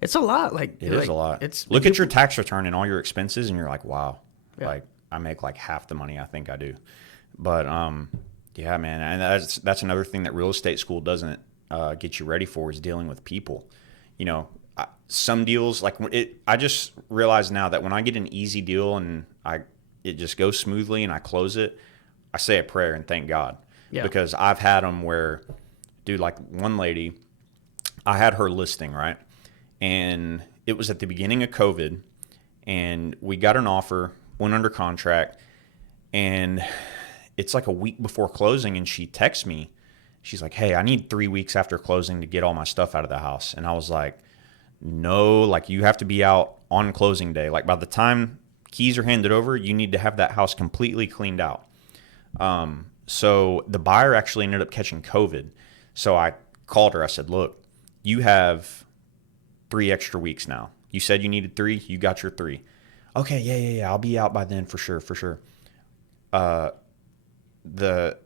it's a lot. Like it is a lot. It's look at your tax return and all your expenses, and you're like, wow, Yeah. like I make like half the money I think I do. But yeah, man, and that's another thing that real estate school doesn't get you ready for, is dealing with people. Some deals, like I just realized now that when I get an easy deal and I it just goes smoothly and I close it, I say a prayer and thank God. Yeah. Because I've had them where, dude, like one lady, I had her listing, right? And it was at the beginning of COVID, and we got an offer, went under contract, and it's like a week before closing, and she texts me. She's like, hey, I need 3 weeks after closing to get all my stuff out of the house. And I was like, no, like you have to be out on closing day. Like by the time keys are handed over, you need to have that house completely cleaned out. So the buyer actually ended up catching COVID. So I called her. I said, look, you have 3 extra weeks now. You said you needed 3. You got your 3. Okay, yeah. I'll be out by then for sure. The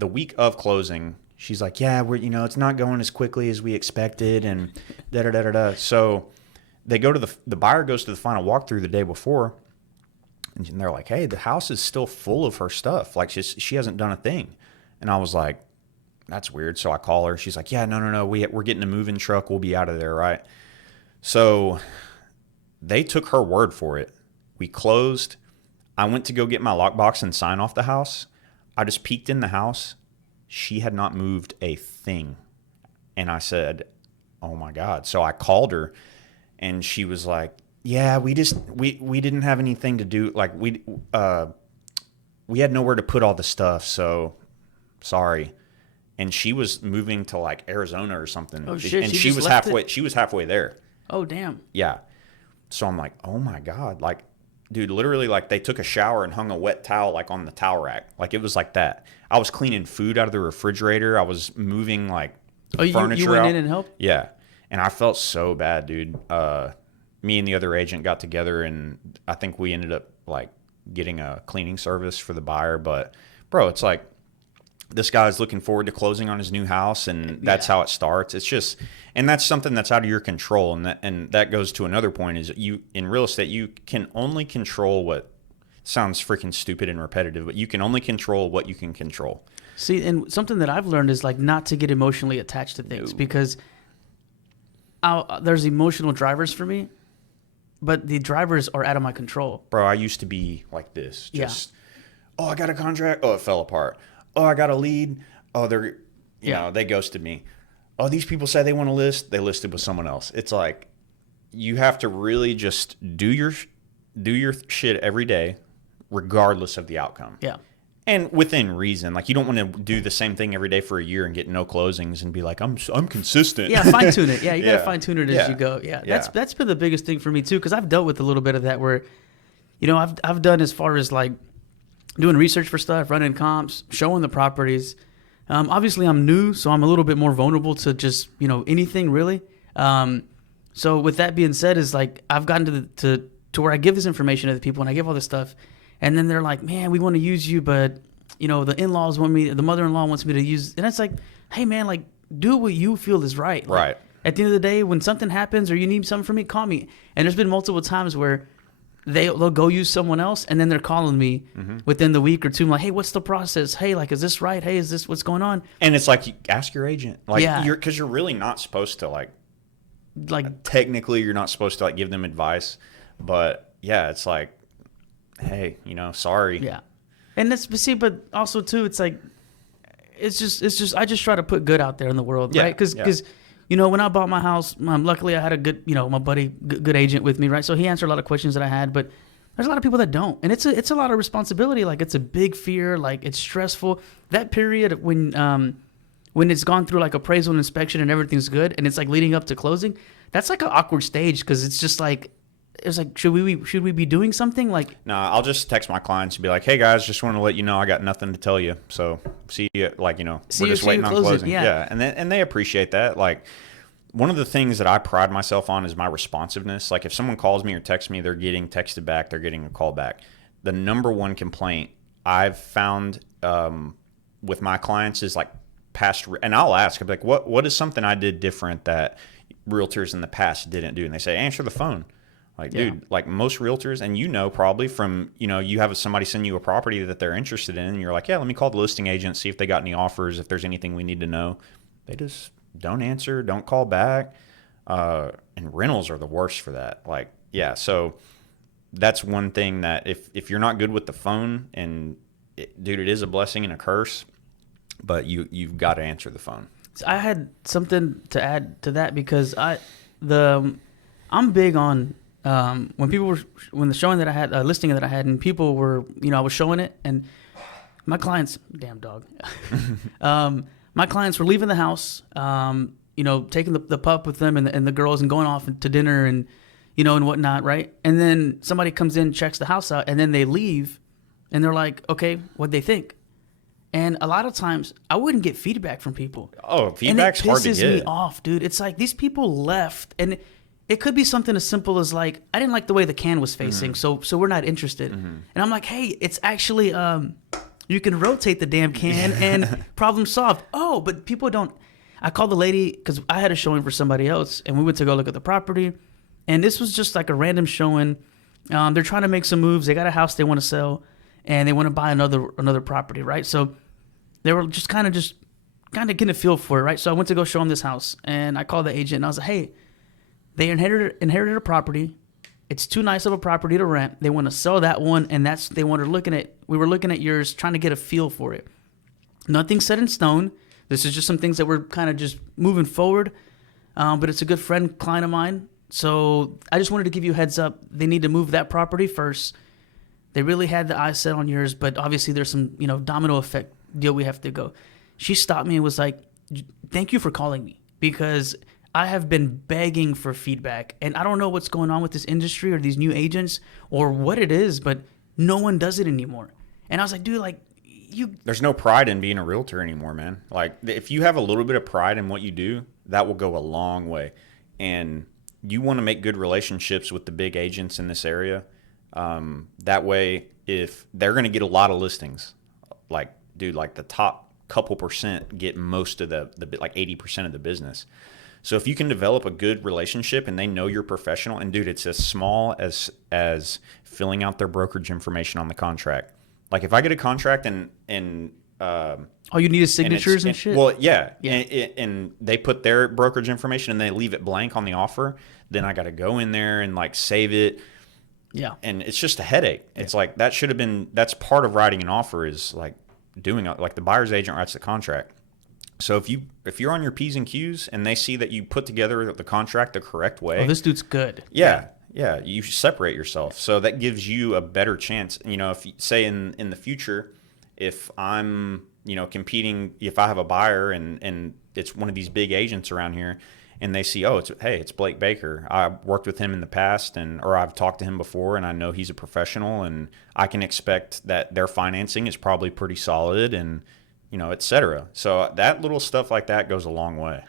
week of closing, she's like, yeah, it's not going as quickly as we expected, and da. So they go to the buyer goes to the final walkthrough the day before, and they're like, hey, the house is still full of her stuff. Like she hasn't done a thing. And I was like, that's weird. So I call her. She's like, yeah, no. We're getting a moving truck. We'll be out of there, right? So they took her word for it. We closed. I went to go get my lockbox and sign off the house. I just peeked in the house. She had not moved a thing. And I said, oh my God. So I called her, and she was like, yeah, we didn't have anything to do. Like we had nowhere to put all the stuff. So sorry. And she was moving to like Arizona or something. Oh shit! And she was halfway. She was halfway there. Oh damn. Yeah. So I'm like, oh my God, like, dude, literally, like they took a shower and hung a wet towel like on the towel rack. Like it was like that. I was cleaning food out of the refrigerator. I was moving like furniture you went out. in and helped? Yeah. And I felt so bad, dude. Me and the other agent got together, and I think we ended up like getting a cleaning service for the buyer. But bro, it's like, this guy's looking forward to closing on his new house, and that's how it starts. It's just, and that's something that's out of your control. And that goes to another point is in real estate, you can only control what sounds freaking stupid and repetitive, but you can only control what you can control. See, and something that I've learned is like not to get emotionally attached to things, because there's emotional drivers for me, but the drivers are out of my control. Bro, I used to be like this. Just, oh, I got a contract. Oh, it fell apart. Oh, I got a lead. Oh, you know, they ghosted me. Oh, these people say they want to list. They listed with someone else. It's like, you have to really just do your shit every day, regardless of the outcome. Yeah. And within reason. Like, you don't want to do the same thing every day for a year and get no closings and be like, I'm consistent. Yeah, fine tune it. Yeah, you got to fine tune it as you go. Yeah, Yeah. that's been the biggest thing for me too, because I've dealt with a little bit of that where, you know, I've done as far as like doing research for stuff, running comps, showing the properties. Obviously, I'm new, so I'm a little bit more vulnerable to just, you know, anything really. So with that being said, is like I've gotten to where I give this information to the people and I give all this stuff, and then they're like, man, we want to use you, but you know, the in-laws want me, the mother-in-law wants me to use, and it's like, hey man, like do what you feel is right. Like, Right. At the end of the day, when something happens or you need something from me, call me. And there's been multiple times where they'll go use someone else, and then they're calling me within the week or two. I'm like, hey, what's the process? Hey, like, is this right? Hey, is this what's going on? And it's like, ask your agent. Like, Yeah. because you're really not supposed to like Like, technically you're not supposed to like give them advice, but yeah, it's like, hey, you know, sorry. yeah. And that's, but also too, it's like, it's just, I just try to put good out there in the world, Yeah, right? Because, you know, when I bought my house, luckily I had a good, you know, my buddy, good agent with me, right? So he answered a lot of questions that I had, but there's a lot of people that don't. And it's a lot of responsibility. Like, it's a big fear. Like, it's stressful. That period when it's gone through like appraisal and inspection and everything's good, and it's like leading up to closing, that's like an awkward stage, because it's just like, it's like, should we be doing something? Like, No, I'll just text my clients and be like, hey guys, just want to let you know I got nothing to tell you. So see you, like, you know, we're just waiting on closing. Yeah. And they appreciate that. Like, one of the things that I pride myself on is my responsiveness. Like, if someone calls me or texts me, they're getting texted back, they're getting a call back. The number one complaint I've found with my clients is like past, and I'll ask, I'll be like, what is something I did different that realtors in the past didn't do? And they say, answer the phone. Like, dude, like most realtors, and you know, probably from, you know, you have somebody send you a property that they're interested in, and you're like, yeah, let me call the listing agent, see if they got any offers, if there's anything we need to know. They just don't answer, don't call back. And rentals are the worst for that. Like, yeah, so that's one thing that if you're not good with the phone, and dude, it is a blessing and a curse, but you've got to answer the phone. So I had something to add to that because I'm big on when the showing that I had, listing that I had, and people were, I was showing it, and my clients, damn dog, my clients were leaving the house, taking the pup with them and the girls and going off to dinner and, and whatnot, right? And then somebody comes in, checks the house out, and then they leave, and they're like, okay, what'd they think? And a lot of times, I wouldn't get feedback from people. Oh, feedback's hard to get. And it pisses me off, dude. It's like these people left, and it could be something as simple as like, I didn't like the way the can was facing, so we're not interested. And I'm like, hey, it's actually you can rotate the damn can and problem solved. Oh, but people don't. I called the lady because I had a showing for somebody else, and we went to go look at the property, and this was just like a random showing. They're trying to make some moves. They got a house they want to sell, and they want to buy another property, right? So they were just kind of getting a feel for it, right? So I went to go show them this house, and I called the agent, and I was like, hey, they inherited a property. It's too nice of a property to rent. They want to sell that one, and we were looking at yours, trying to get a feel for it. Nothing set in stone. This is just some things that we're kind of just moving forward. But it's a good client of mine. So I just wanted to give you a heads up. They need to move that property first. They really had the eyes set on yours, but obviously there's some, domino effect deal we have to go. She stopped me and was like, thank you for calling me, because I have been begging for feedback, and I don't know what's going on with this industry or these new agents or what it is, but no one does it anymore. And I was like, dude, like, there's no pride in being a realtor anymore, man. Like, if you have a little bit of pride in what you do, that will go a long way. And you want to make good relationships with the big agents in this area. That way, if they're going to get a lot of listings, like, dude, like the top couple percent get most of the like 80% of the business. So if you can develop a good relationship and they know you're professional, and dude, it's as small as filling out their brokerage information on the contract. Like, if I get a contract and all you need is signatures and shit. Well, yeah. And they put their brokerage information and they leave it blank on the offer, then I got to go in there and like save it. Yeah. And it's just a headache. It's like that's part of writing an offer, is like doing like the buyer's agent writes the contract. So if you're on your P's and Q's and they see that you put together the contract the correct way. Oh, this dude's good. Yeah, you separate yourself. So that gives you a better chance. If you say in the future, if I'm, competing, if I have a buyer and it's one of these big agents around here, and they see, it's Blake Baker. I worked with him in the past, or I've talked to him before, and I know he's a professional, and I can expect that their financing is probably pretty solid, and et cetera. So that little stuff like that goes a long way.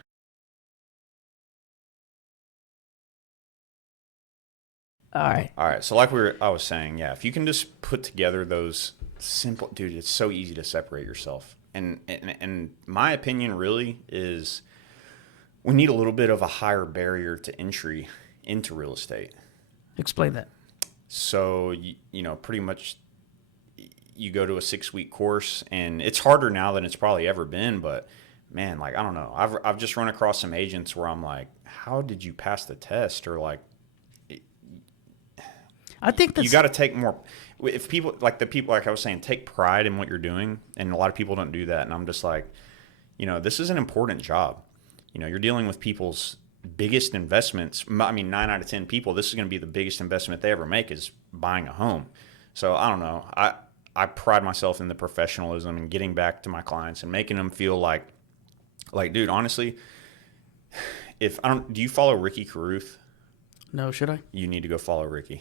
All right. So like I was saying, yeah, if you can just put together those simple, dude, it's so easy to separate yourself. And my opinion really is, we need a little bit of a higher barrier to entry into real estate. Explain that. So, pretty much you go to a 6-week course, and it's harder now than it's probably ever been, but man, like, I don't know. I've just run across some agents where I'm like, how did you pass the test? Or like, I think you got to take more. If people, like I was saying, take pride in what you're doing, and a lot of people don't do that. And I'm just like, this is an important job. You're dealing with people's biggest investments. I mean, 9 out of 10 people, this is going to be the biggest investment they ever make, is buying a home. So I don't know. I pride myself in the professionalism and getting back to my clients and making them feel like, dude, honestly, do you follow Ricky Carruth? No, should I? You need to go follow Ricky.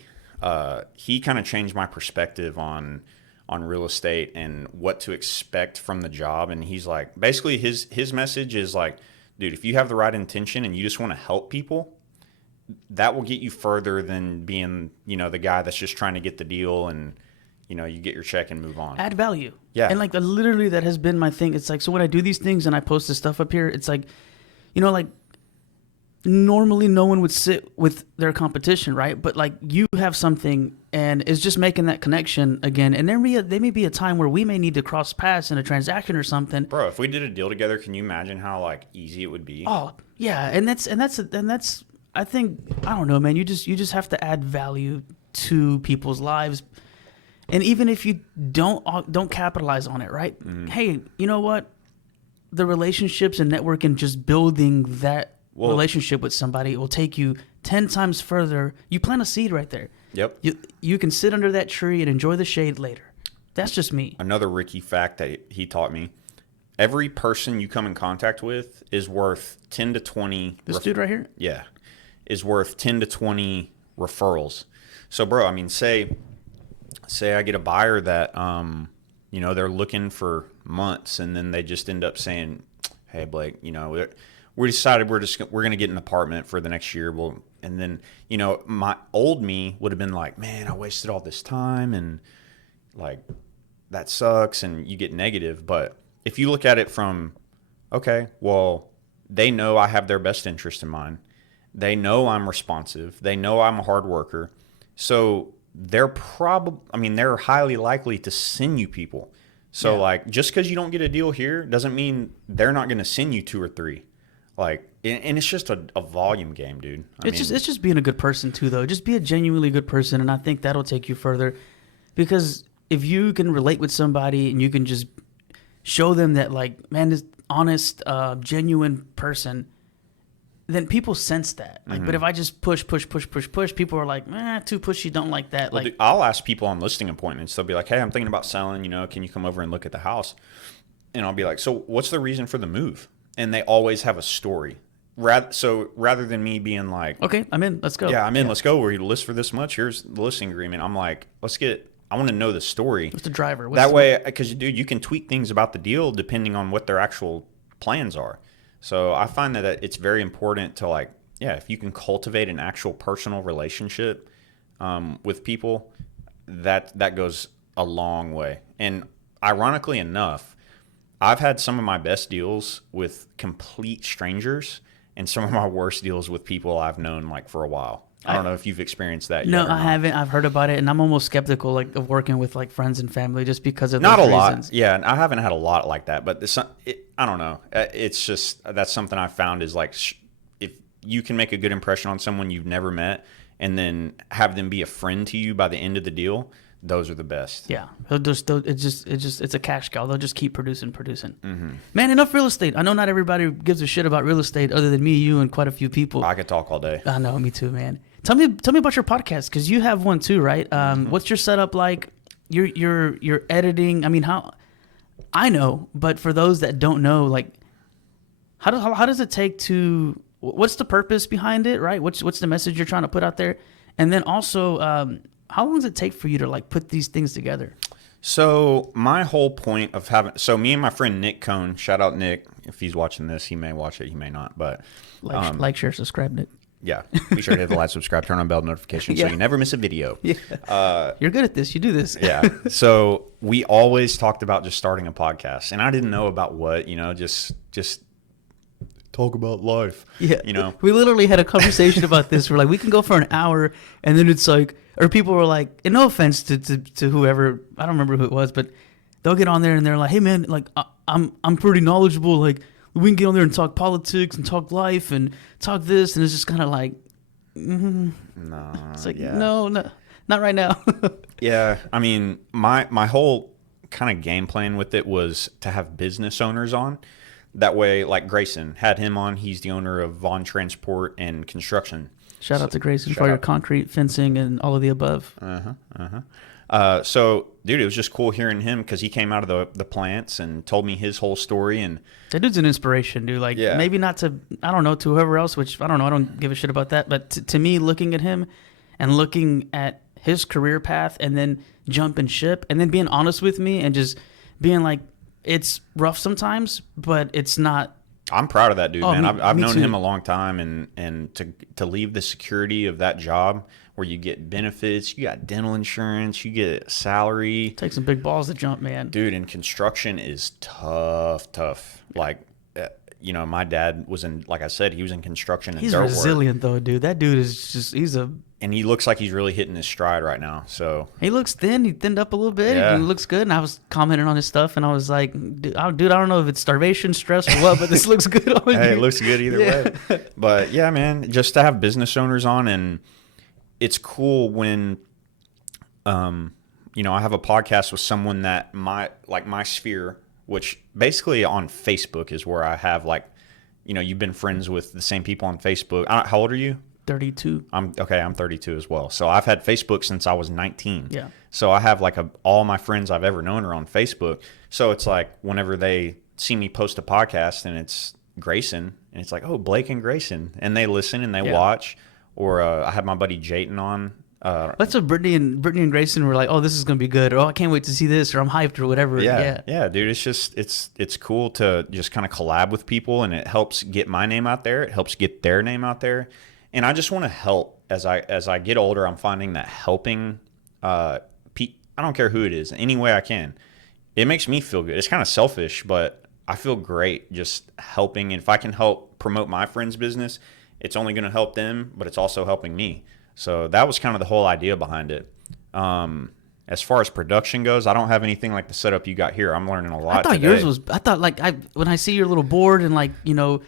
He kind of changed my perspective on real estate and what to expect from the job. And he's like, basically his message is like, dude, if you have the right intention and you just want to help people, that will get you further than being, the guy that's just trying to get the deal and, you get your check and move on. Add value. Yeah. And like literally that has been my thing. It's like, so when I do these things and I post this stuff up here, it's like, like normally no one would sit with their competition, right? But like you have something and it's just making that connection again. And there may be a time where we may need to cross paths in a transaction or something. Bro, if we did a deal together, can you imagine how like easy it would be? Oh yeah. And that's, I think, I don't know, man, you just have to add value to people's lives. And even if you don't capitalize on it, right? Hey, you know what? The relationships and networking, just building that relationship with somebody will take you 10 times further. You plant a seed right there. Yep. You can sit under that tree and enjoy the shade later. That's just me. Another Ricky fact that he taught me. Every person you come in contact with is worth 10 to 20. This dude right here? Yeah. Is worth 10 to 20 referrals. So, bro, I mean, say I get a buyer that, they're looking for months, and then they just end up saying, hey, Blake, we decided we're going to get an apartment for the next year. Well, and then, my old me would have been like, man, I wasted all this time, and like, that sucks, and you get negative. But if you look at it from, okay, well, they know I have their best interest in mind. They know I'm responsive. They know I'm a hard worker. So they're they're highly likely to send you people. So like, just because you don't get a deal here doesn't mean they're not going to send you 2 or 3. Like, and it's just a volume game, dude. It's just being a good person too, though. Just be a genuinely good person, and I think that'll take you further. Because if you can relate with somebody and you can just show them that, like, man, this honest, genuine person, then people sense that. Like, but if I just push, people are like, too pushy, don't like that. Well, like, dude, I'll ask people on listing appointments. They'll be like, hey, I'm thinking about selling, can you come over and look at the house? And I'll be like, so what's the reason for the move? And they always have a story. Rather than me being like, okay, I'm in, let's go. Yeah, I'm in, let's go. We're list for this much. Here's the listing agreement. I'm like, I want to know the story. What's the driver? That way, because, dude, you can tweak things about the deal depending on what their actual plans are. So I find that it's very important to, like, if you can cultivate an actual personal relationship with people, that goes a long way. And ironically enough, I've had some of my best deals with complete strangers and some of my worst deals with people I've known, like, for a while. I don't know if you've experienced that yet. No, I haven't. I've heard about it, and I'm almost skeptical, like, of working with, like, friends and family just because of not those a lot. reasons. Yeah, I haven't had a lot like that, but I don't know. It's just that's something I found is, like, if you can make a good impression on someone you've never met and then have them be a friend to you by the end of the deal, those are the best. Yeah, it's a cash cow. They'll just keep producing. Man, enough real estate. I know not everybody gives a shit about real estate other than me, you, and quite a few people. I could talk all day. I know, me too, man. Tell me about your podcast, because you have one too, right? What's your setup like? Your editing. I mean, how? I know, but for those that don't know, like, how does it take to? What's the purpose behind it, right? What's the message you're trying to put out there? And then also, how long does it take for you to, like, put these things together? So my whole point of me and my friend Nick Cohn, shout out Nick, if he's watching this, he may watch it, he may not, but like, share, subscribe, Nick. Yeah, be sure to hit the like, subscribe, turn on bell notifications so you never miss a video. Yeah, you're good at this. You do this. Yeah. So we always talked about just starting a podcast, and I didn't know about what, just talk about life. Yeah. We literally had a conversation about this. We're like, we can go for an hour, and then it's like, or people were like, and no offense to whoever, I don't remember who it was, but they'll get on there and they're like, hey man, like, I'm pretty knowledgeable, like, we can get on there and talk politics and talk life and talk this, and it's just kind of like, no, it's like, no, not right now. Yeah, I mean, my whole kind of game plan with it was to have business owners on. That way, like Grayson, had him on. He's the owner of Vaughn Transport and Construction. Shout out to Grayson for your concrete, fencing, and all of the above. So, dude, it was just cool hearing him because he came out of the plants and told me his whole story. And that dude's an inspiration, dude. Like, maybe not to, I don't know, to whoever else, which I don't know. I don't give a shit about that. But to me, looking at him and looking at his career path and then jumping ship and then being honest with me and just being like, it's rough sometimes, but it's not. I'm proud of that dude, man. I've known too. him a long time, and to leave the security of that job where you get benefits, you got dental insurance, you get salary. Take some big balls to jump, man. Dude, and construction is tough. Like, my dad was in, like I said, he was in construction and he's dirt resilient work. Though, dude. That dude is just, and he looks like he's really hitting his stride right now. So he looks thin. He thinned up a little bit. Yeah. He looks good. And I was commenting on his stuff, and I was like, dude, I don't know if it's starvation, stress, or what, but this looks good on you. Hey, it looks good either way. But yeah, man, just to have business owners on, and it's cool when You know, I have a podcast with someone that my sphere, which basically on Facebook is where I have like, you know, you've been friends with the same people on Facebook. How old are you? 32. I'm 32 as well. So I've had Facebook since I was 19. Yeah. So I have like all my friends I've ever known are on Facebook. So it's like whenever they see me post a podcast and it's Grayson and it's like, oh, Blake and Grayson, and they listen and they watch. Or I have my buddy Jayton on. That's what Brittany and Grayson were like, oh, this is going to be good. Or, oh, I can't wait to see this. Or I'm hyped or whatever. Yeah, dude. It's just, it's cool to just kind of collab with people, and it helps get my name out there. It helps get their name out there. And I just want to help as I get older. I'm finding that helping, I don't care who it is, any way I can, it makes me feel good. It's kind of selfish, but I feel great just helping. And if I can help promote my friend's business, it's only going to help them, but it's also helping me. So that was kind of the whole idea behind it. As far as production goes, I don't have anything like the setup you got here. I'm learning a lot. I thought like when I see your little board and like, you know,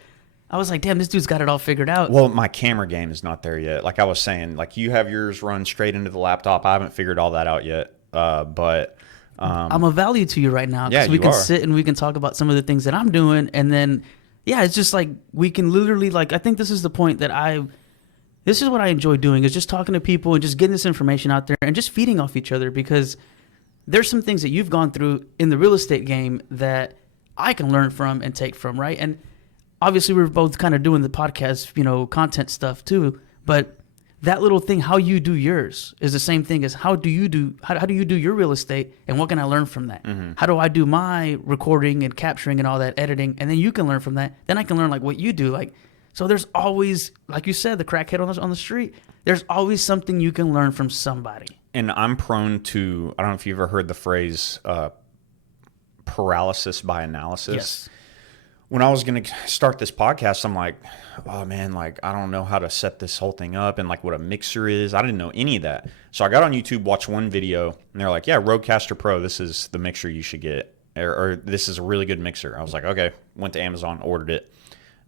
I was like, damn, this dude's got it all figured out. Well, my camera game is not there yet. Like I was saying, like you have yours run straight into the laptop. I haven't figured all that out yet. But I'm of value to you right now. Yeah, we can sit and we can talk about some of the things that I'm doing. And then, yeah, it's just like we can literally like, I think this is the point that this is what I enjoy doing, is just talking to people and just getting this information out there and just feeding off each other, because there's some things that you've gone through in the real estate game that I can learn from and take from, right? And obviously we're both kind of doing the podcast, you know, content stuff too, but that little thing, how you do yours, is the same thing as how do you do your real estate, and what can I learn from that? Mm-hmm. How do I do my recording and capturing and all that editing? And then you can learn from that. Then I can learn like what you do. Like, so there's always, like you said, the crackhead on the street, there's always something you can learn from somebody. And I'm prone to, I don't know if you've ever heard the phrase paralysis by analysis. Yes. When I was going to start this podcast, I'm like, oh man, like I don't know how to set this whole thing up and like what a mixer is. I didn't know any of that. So I got on YouTube, watched one video, and they're like, yeah, Rodecaster Pro, this is the mixer you should get. Or this is a really good mixer. I was like, okay. Went to Amazon, ordered it.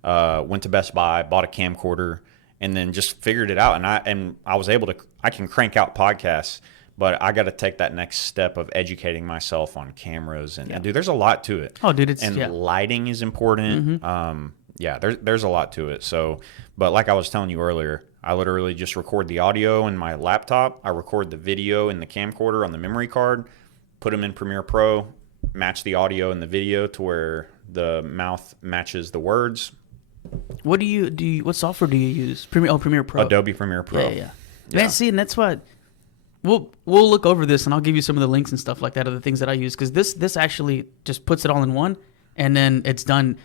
Went to Best Buy, bought a camcorder, and then just figured it out. And I was able to, I can crank out podcasts, but I got to take that next step of educating myself on cameras. And dude, there's a lot to it. Oh, dude, lighting is important. Mm-hmm. There's a lot to it. So, but like I was telling you earlier, I literally just record the audio in my laptop. I record the video in the camcorder on the memory card, put them in Premiere Pro, match the audio and the video to where the mouth matches the words. What what software do you use? Premiere Pro. Adobe Premiere Pro. Yeah. Man, see, and that's what we'll look over this, and I'll give you some of the links and stuff like that of the things that I use, because this actually just puts it all in one, and then it's done.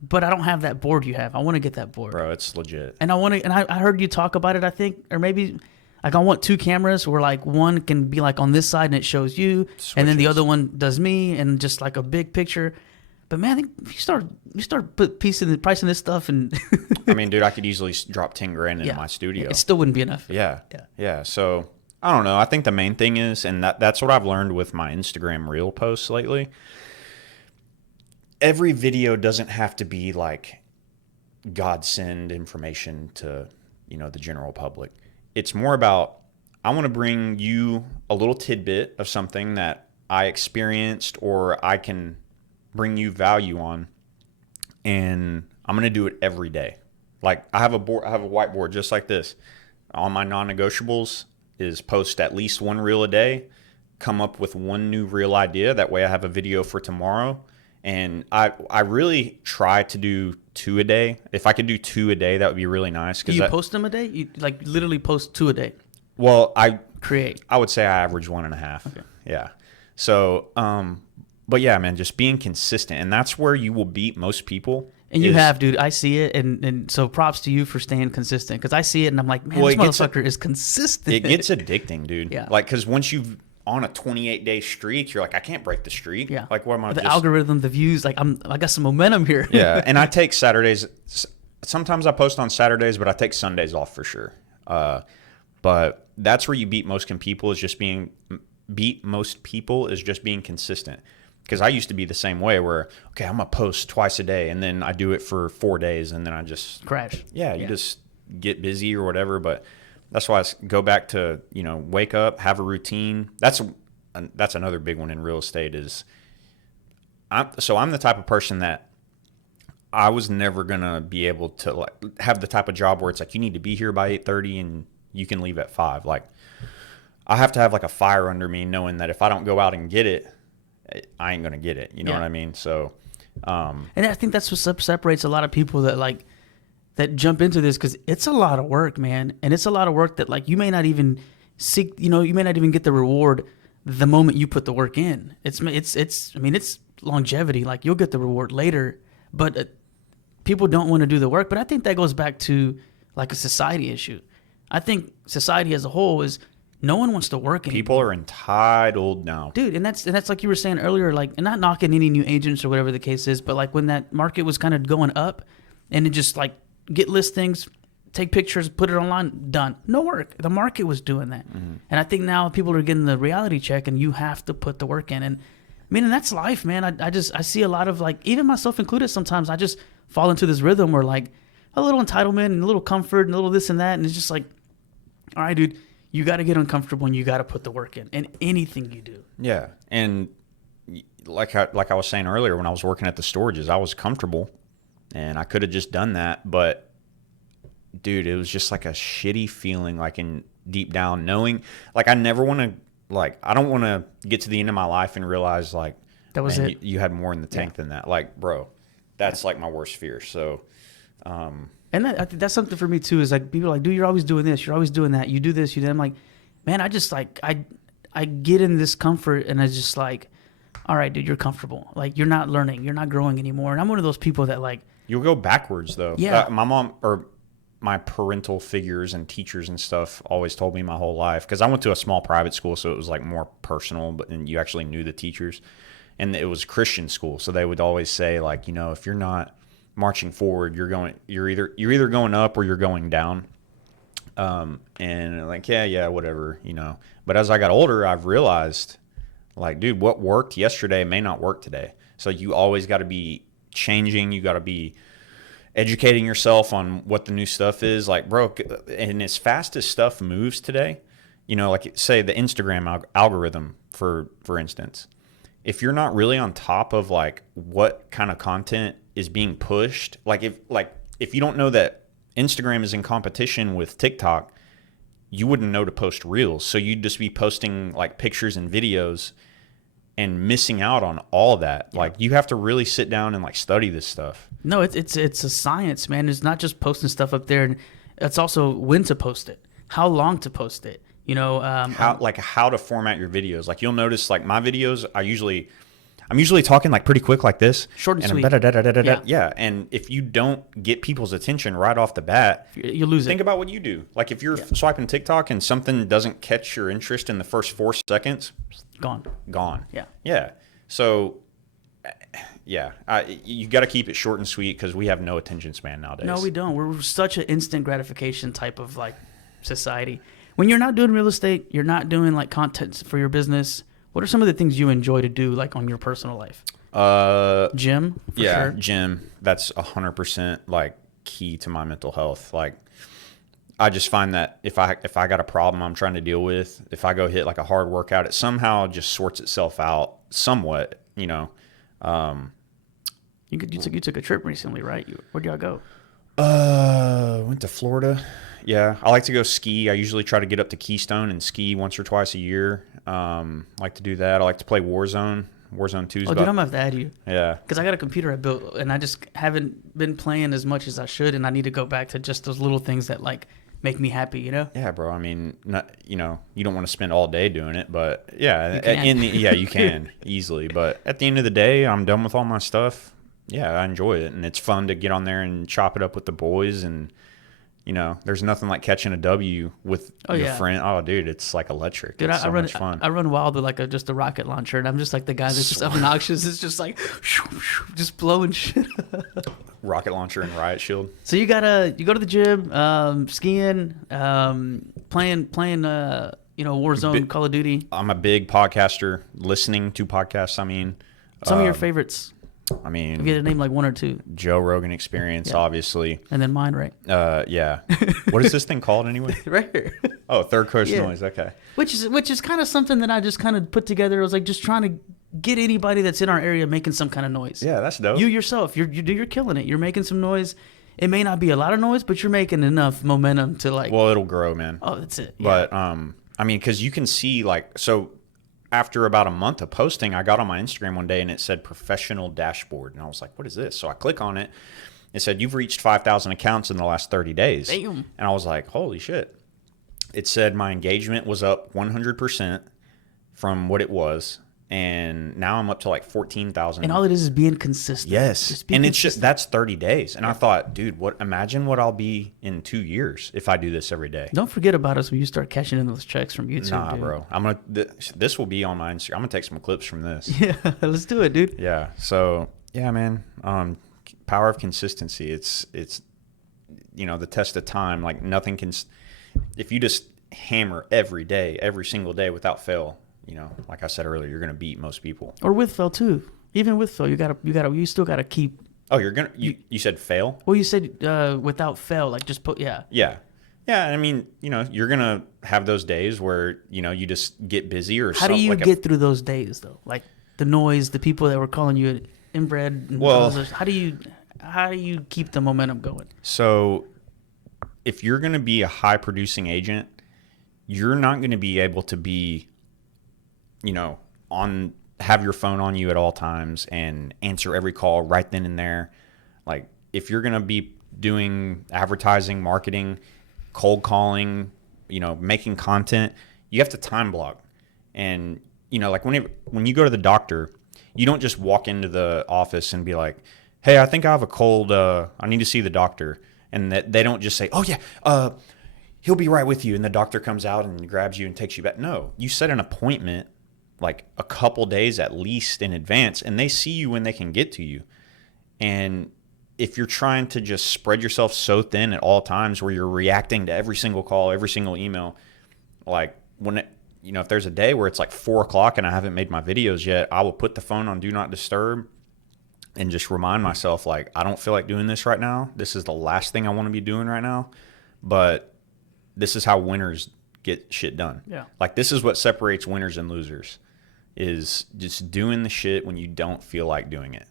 But I don't have that board you have. I want to get that board, bro. It's legit. And I heard you talk about it, I think, or maybe like I want two cameras where like one can be like on this side and it shows you, and then the other one does me, and just like a big picture. But man, I think if you start pricing this stuff, and I mean, dude, I could easily drop $10,000 into my studio. It still wouldn't be enough. Yeah. So I don't know. I think the main thing is, and that's what I've learned with my Instagram Reel posts lately. Every video doesn't have to be like godsend information to, the general public. It's more about, I want to bring you a little tidbit of something that I experienced or I can bring you value on, and I'm going to do it every day. Like I have a whiteboard just like this. On my non-negotiables is post at least one reel a day, come up with one new reel idea. That way I have a video for tomorrow. And I really try to do 2 a day. If I could do 2 a day, that would be really nice. Do you post them a day? You like literally post 2 a day? Well, I would say I average 1.5. Okay. Yeah. So, but yeah, man, just being consistent. And that's where you will beat most people. And you have, dude. I see it. And so props to you for staying consistent. Because I see it and I'm like, man, this motherfucker is consistent. It gets addicting, dude. Yeah. Like, because once you've on a 28-day streak, you're like, I can't break the streak. Yeah. Like, what am I? The algorithm, the views, like I got some momentum here. Yeah. And I take Saturdays. Sometimes I post on Saturdays, but I take Sundays off for sure. But that's where you beat most people is just being consistent. Because I used to be the same way where, okay, I'm going to post twice a day, and then I do it for 4 days, and then I just crash. Yeah, you just get busy or whatever. But That's why I go back to, wake up, have a routine. That's another big one in real estate is I'm the type of person that I was never going to be able to like have the type of job where it's like you need to be here by 8:30 and you can leave at 5. Like I have to have like a fire under me knowing that if I don't go out and get it, I ain't going to get it. You know what I mean? So and I think that's what separates a lot of people that jump into this, because it's a lot of work, man. And it's a lot of work that like you may not even seek, you may not even get the reward the moment you put the work in. It's longevity. Like you'll get the reward later, but people don't want to do the work. But I think that goes back to like a society issue. I think society as a whole is no one wants to work anymore. People are entitled now, dude. And that's like you were saying earlier, like, and not knocking any new agents or whatever the case is, but like when that market was kind of going up and it just like get listings, take pictures, put it online, done. No work. The market was doing that. Mm-hmm. And I think now people are getting the reality check and you have to put the work in. And I mean, and that's life, man. I see a lot of like, even myself included, sometimes I just fall into this rhythm where like a little entitlement and a little comfort and a little this and that. And it's just like, all right, dude, you got to get uncomfortable and you got to put the work in anything you do. Yeah. And like I was saying earlier, when I was working at the storages, I was comfortable and I could have just done that. But dude, it was just like a shitty feeling, like in deep down knowing, like I never want to, like, I don't want to get to the end of my life and realize like, that was man, it. You had more in the tank than that. Like, bro, that's like my worst fear. So, and I think that's something for me too, is like people are like, dude, you're always doing this, you're always doing that, you do this, you do that. I'm like, man, I just like, I get in this comfort and it's just like, all right, dude, you're comfortable. Like you're not learning, you're not growing anymore. And I'm one of those people that like, you'll go backwards though. Yeah. My mom or my parental figures and teachers and stuff always told me my whole life, because I went to a small private school, so it was like more personal, but and you actually knew the teachers, and it was Christian school, so they would always say like, if you're not marching forward, you're either going up or you're going down. And like, yeah, whatever, But as I got older, I've realized like, dude, what worked yesterday may not work today. So you always got to be changing. You got to be educating yourself on what the new stuff is. Like, bro, and as fast as stuff moves today, like say the Instagram algorithm, for instance, if you're not really on top of like what kind of content is being pushed, like if you don't know that Instagram is in competition with TikTok, you wouldn't know to post reels. So you'd just be posting like pictures and videos and missing out on all of that. Yeah. Like you have to really sit down and like study this stuff. No, it's a science, man. It's not just posting stuff up there, and it's also when to post it, how long to post it. How to format your videos. Like you'll notice, like my videos, I'm usually talking like pretty quick, like this, short and sweet. Yeah, and if you don't get people's attention right off the bat, you lose it. Think about what you do. Like if you're swiping TikTok and something doesn't catch your interest in the first 4 seconds, gone. Yeah. So, you got to keep it short and sweet, because we have no attention span nowadays. No, we don't. We're such an instant gratification type of like society. When you're not doing real estate, you're not doing like content for your business. What are some of the things you enjoy to do, like on your personal life? Gym. Sure. Gym. That's 100% like key to my mental health. Like, I just find that if I got a problem I'm trying to deal with, if I go hit like a hard workout, it somehow just sorts itself out somewhat. You took a trip recently, right? Where'd y'all go? Went to Florida. Yeah, I like to go ski. I usually try to get up to Keystone and ski once or twice a year. Like to do that. I like to play Warzone. Warzone 2 is dude, I'm gonna have to add you. Yeah. Because I got a computer I built, and I just haven't been playing as much as I should, and I need to go back to just those little things that like make me happy, Yeah, bro. I mean, you don't want to spend all day doing it, but yeah, you can easily. But at the end of the day, I'm done with all my stuff. Yeah, I enjoy it, and it's fun to get on there and chop it up with the boys, and there's nothing like catching a W with your friend. Oh, dude, it's like electric. Dude, it's so much fun. I run wild with like just a rocket launcher, and I'm just like the guy that's just obnoxious. It's just like just blowing shit. Rocket launcher and riot shield. So you go to the gym, skiing, playing Warzone, Call of Duty. I'm a big podcaster, listening to podcasts. I mean, some of your favorites. I If you had mean, to name like one or two, Joe Rogan Experience, obviously. and then mine, right? Yeah. What is this thing called anyway? Right here. Oh, Third Coast Yeah. Noise. Okay. Which is kind of something that I just kind of put together. I was like just trying to get anybody that's in our area making some kind of noise. Yeah, that's dope. You yourself, you're killing it. You're making some noise. It may not be a lot of noise, but you're making enough momentum to like. Well, it'll grow, man. Oh, that's it. But I mean, because you can see like so. After about a month of posting, I got on my Instagram one day and it said professional dashboard. And I was like, what is this? So I click on it. It said, you've reached 5,000 accounts in the last 30 days. Damn. And I was like, holy shit. It said my engagement was up 100% from what it was. And now I'm up to like 14,000. And all it is being consistent. Yes. Just be And consistent. it's just, that's 30 days. And I thought, dude, imagine what I'll be in 2 years if I do this every day. Don't forget about us when you start cashing in those checks from YouTube. Nah, dude. bro. This will be on my Instagram. I'm gonna take some clips from this. Yeah, let's do it, dude. Yeah. So yeah, man. Power of consistency. It's the test of time. Like nothing can. If you just hammer every day, every single day without fail, like I said earlier, you're gonna beat most people. Or with Phil too. Even with Phil, you still gotta keep. Oh, you said fail? Well, you said without fail, like just put Yeah. Yeah, I mean, you're gonna have those days where you just get busy or. How do you get through those days though? Like the noise, the people that were calling you inbred. And Well, how do you keep the momentum going? So, if you're gonna be a high producing agent, you're not gonna be able to be, have your phone on you at all times and answer every call right then and there. Like if you're gonna be doing advertising, marketing, cold calling, making content, you have to time block. And like when you go to the doctor, you don't just walk into the office and be like, hey, I think I have a cold, I need to see the doctor. And that they don't just say, oh yeah, he'll be right with you, and the doctor comes out and grabs you and takes you back. No, you set an appointment like a couple days at least in advance, and they see you when they can get to you. And if you're trying to just spread yourself so thin at all times where you're reacting to every single call, every single email, like if there's a day where it's like 4:00 and I haven't made my videos yet, I will put the phone on Do Not Disturb and just remind myself, like, I don't feel like doing this right now. This is the last thing I want to be doing right now. But this is how winners get shit done. Yeah. Like, this is what separates winners and losers, is just doing the shit when you don't feel like doing it.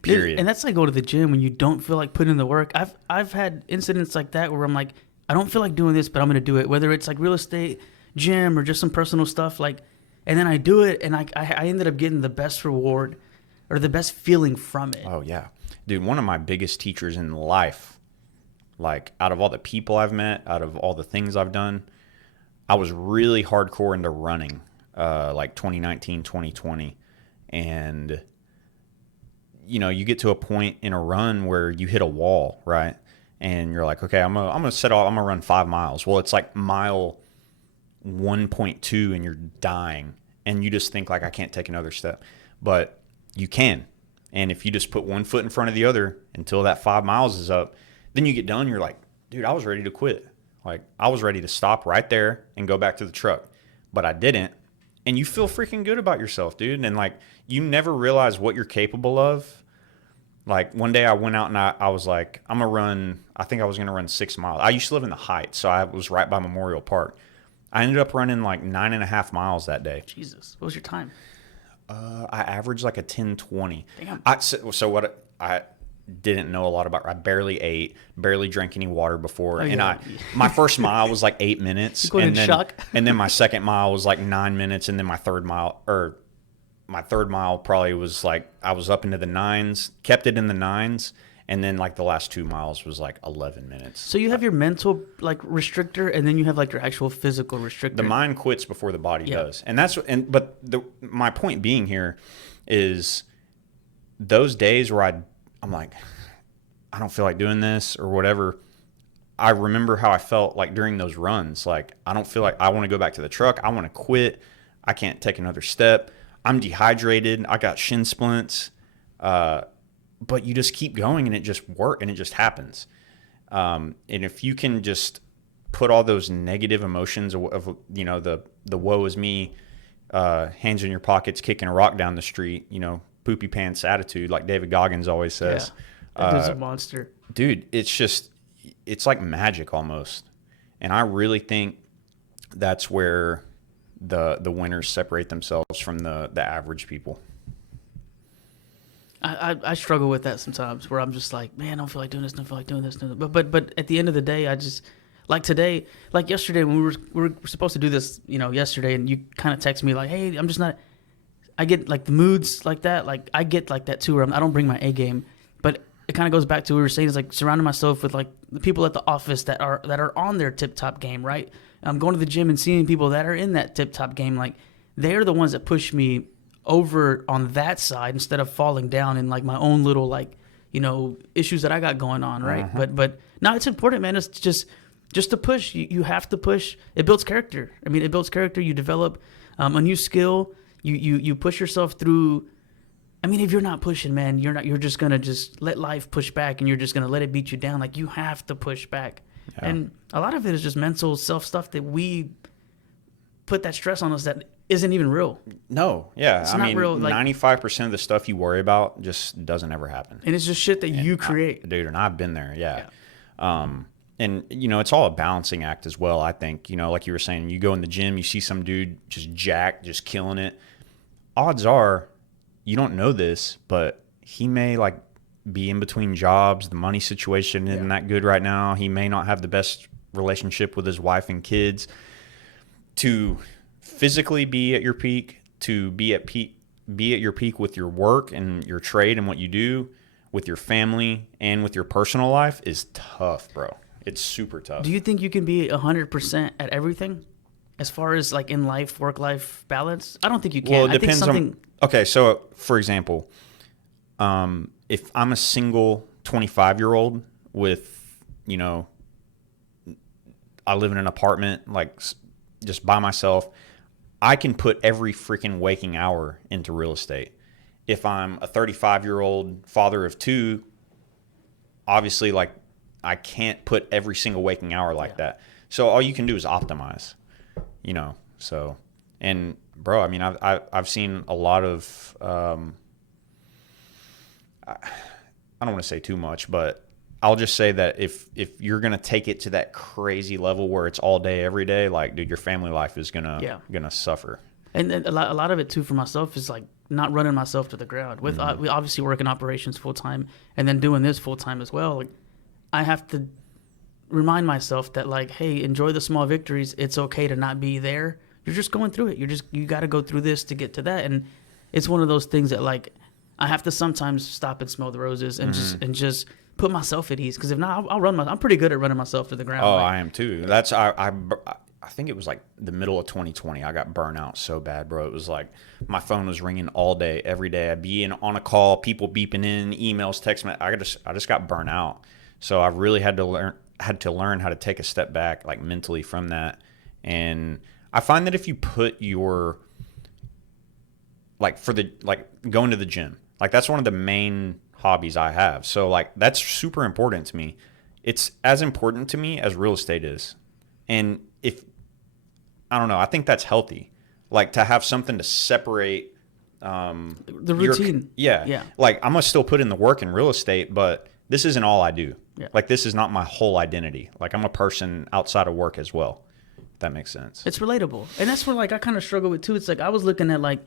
Period. And that's like go to the gym when you don't feel like putting in the work. I've had incidents like that where I'm like, I don't feel like doing this, but I'm going to do it. Whether it's like real estate, gym, or just some personal stuff. And then I do it, and I ended up getting the best reward or the best feeling from it. Oh, yeah. Dude, one of my biggest teachers in life, like out of all the people I've met, out of all the things I've done, I was really hardcore into running, like 2019, 2020. And, you get to a point in a run where you hit a wall, right? And you're like, okay, I'm gonna run 5 miles. Well, it's like mile 1.2 and you're dying. And you just think like, I can't take another step. But you can. And if you just put one foot in front of the other until that 5 miles is up, then you get done. You're like, dude, I was ready to quit. Like, I was ready to stop right there and go back to the truck. But I didn't. And you feel freaking good about yourself, dude. And like, you never realize what you're capable of. Like, one day I went out and I was like, I think I was going to run 6 miles. I used to live in the Heights, so I was right by Memorial Park. I ended up running like 9.5 miles that day. Jesus. What was your time? I averaged like a 10:20. Damn. So what I didn't know a lot about. I barely ate, barely drank any water before, and my first mile was like 8 minutes, and then shock. And then my second mile was like 9 minutes, and then my third mile probably was like I was up into the 9s, kept it in the 9s, and then like the last 2 miles was like 11 minutes. So you have your mental like restrictor, and then you have like your actual physical restrictor. The mind quits before the body does, and my point being here is those days where I'm like, I don't feel like doing this or whatever. I remember how I felt like during those runs. Like, I don't feel like I want to go back to the truck. I want to quit. I can't take another step. I'm dehydrated. I got shin splints. But you just keep going and it just works and it just happens. And if you can just put all those negative emotions of the woe is me, hands in your pockets, kicking a rock down the street, poopy pants attitude, like David Goggins always says. Yeah. That dude's a monster. Dude, it's like magic almost. And I really think that's where the winners separate themselves from the average people. I struggle with that sometimes, where I'm just like, man, I don't feel like doing this, don't feel like doing this. But at the end of the day, I just, like today, like yesterday when we were supposed to do this, yesterday, and you kind of text me like, hey, I'm just not. I get like the moods like that, like I get like that too, where I don't bring my A game. But it kind of goes back to what we were saying, is like surrounding myself with like the people at the office that are on their tip top game, right? I'm going to the gym and seeing people that are in that tip top game, like they're the ones that push me over on that side instead of falling down in like my own little like issues that I got going on, right? But no, it's important, man. It's just to push. You have to push. It builds character. I mean, it builds character. You develop a new skill. You push yourself through. I mean, if you're not pushing, man, you're just gonna just let life push back, and you're just gonna let it beat you down. Like you have to push back, and a lot of it is just mental self stuff that we put that stress on us that isn't even real. No, yeah. It's not real. Like 95% of the stuff you worry about just doesn't ever happen. And it's just shit that you create. Dude, and I've been there, yeah. And, it's all a balancing act as well, I think. Like you were saying, you go in the gym, you see some dude just jacked, just killing it. Odds are, you don't know this, but he may, like, be in between jobs. The money situation isn't that good right now. He may not have the best relationship with his wife and kids. To physically be at your peak, to be at your peak with your work and your trade and what you do, with your family and with your personal life is tough, bro. It's super tough. Do you think you can be 100% at everything as far as like in life, work-life balance? I don't think you can. Well, it depends on... Okay, so for example, if I'm a single 25-year-old with, I live in an apartment, like just by myself, I can put every freaking waking hour into real estate. If I'm a 35-year-old father of two, obviously, like, I can't put every single waking hour like that. So all you can do is optimize, so, and bro, I mean, I've seen a lot of, I don't want to say too much, but I'll just say that if you're going to take it to that crazy level where it's all day, every day, like, dude, your family life is going to suffer. And a lot of it too for myself is like not running myself to the ground. With we obviously work in operations full time, and then doing this full time as well. Like, I have to remind myself that, like, hey, enjoy the small victories. It's okay to not be there. You're just going through it. You got to go through this to get to that. And it's one of those things that, like, I have to sometimes stop and smell the roses and just put myself at ease. Because if not, I'll run I'm pretty good at running myself to the ground. Oh, I am too. That's I think it was like the middle of 2020. I got burnt out so bad, bro. It was like my phone was ringing all day, every day. I'd be on a call, people beeping in, emails, text messages. I just got burnt out. So I really had to learn how to take a step back, like, mentally from that. And I find that if you put your, like, going to the gym, like, that's one of the main hobbies I have. So, like, that's super important to me. It's as important to me as real estate is. And I don't know, I think that's healthy. Like, to have something to separate the routine. Yeah. Like, I'm going to still put in the work in real estate, but this isn't all I do. Yeah. Like, this is not my whole identity. Like, I'm a person outside of work as well. If that makes sense. It's relatable. And that's where, like, I kind of struggle with too. It's like I was looking at, like,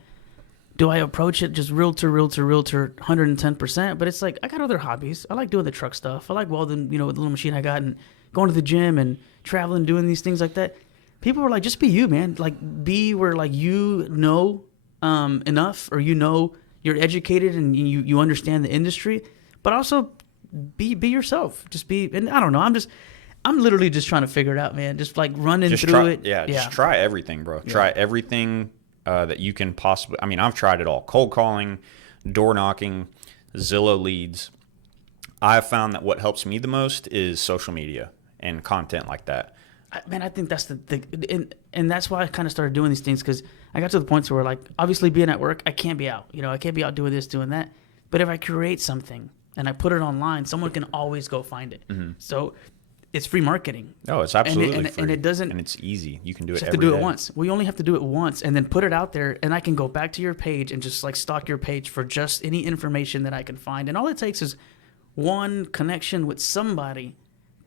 do I approach it just realtor, 110%? But it's like, I got other hobbies. I like doing the truck stuff. I like welding, with the little machine I got, and going to the gym and traveling, doing these things like that. People were like, just be you, man. Like, be where, like, enough, or you're educated and you understand the industry, but also be yourself. Just be, and I don't know. I'm literally just trying to figure it out, man. Just like running through it. Yeah, just try everything, bro. Try everything that you can possibly. I mean, I've tried it all: cold calling, door knocking, Zillow leads. I've found that what helps me the most is social media and content like that. Man, I think that's the thing, and that's why I kind of started doing these things, because I got to the point where, like, obviously being at work, I can't be out. I can't be out doing this, doing that. But if I create something and I put it online, someone can always go find it. So it's free marketing. Oh, it's absolutely and free. and it doesn't. And it's easy. You can do You it have every to do day. it once. We only have to do it once and then put it out there, and I can go back to your page and just like stalk your page for just any information that I can find. And all it takes is one connection with somebody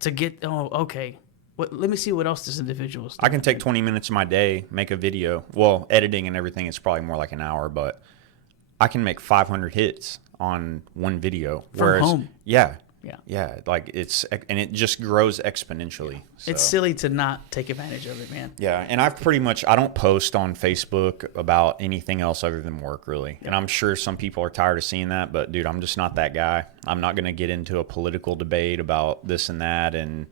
to get, oh, okay, let me see what else this individual is doing. I can take 20 minutes of my day, make a video. Well, editing and everything is probably more like an hour, but I can make 500 hits on one video. From home. Yeah. Yeah. Yeah. Like and it just grows exponentially. So. It's silly to not take advantage of it, man. Yeah. And I don't post on Facebook about anything else other than work, really. And I'm sure some people are tired of seeing that, but dude, I'm just not that guy. I'm not going to get into a political debate about this and that. And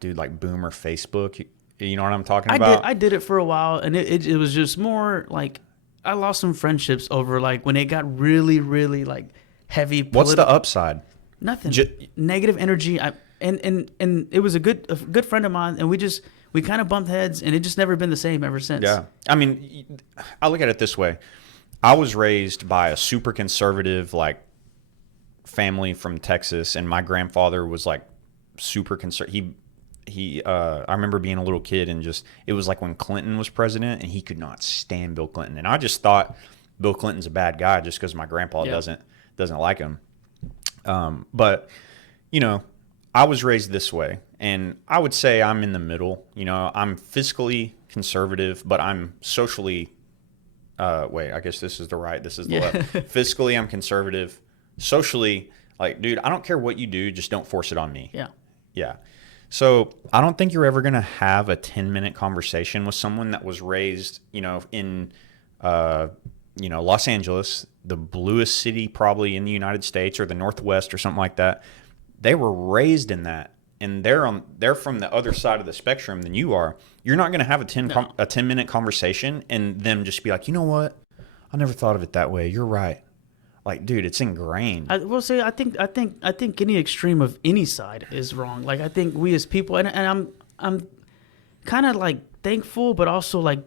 dude, like boomer Facebook, you know what I'm talking about? I did it for a while, and it was just more like I lost some friendships over like when it got really, really like heavy. What's the upside? Nothing. Negative energy. And it was a good friend of mine, and we kind of bumped heads, and it just never been the same ever since. Yeah. I mean, I look at it this way. I was raised by a super conservative like family from Texas, and my grandfather was like super conservative. I remember being a little kid and it was like when Clinton was president, and he could not stand Bill Clinton. And I just thought Bill Clinton's a bad guy just because my grandpa doesn't like him. But you know, I was raised this way, and I would say I'm in the middle. You know, I'm fiscally conservative, but I'm socially, I guess this is the left. Fiscally, I'm conservative. Socially, like, dude, I don't care what you do, just don't force it on me. Yeah. Yeah. So I don't think you're ever going to have a 10-minute conversation with someone that was raised, you know, in, Los Angeles, the bluest city probably in the United States, or the Northwest or something like that. They were raised in that, and they're from the other side of the spectrum than you are. You're not going to have a 10-minute conversation and them just be like, you know what? I never thought of it that way. You're right. Like, dude, it's ingrained. I will say, I think any extreme of any side is wrong. Like, I think we as people, and I'm kind of like thankful, but also like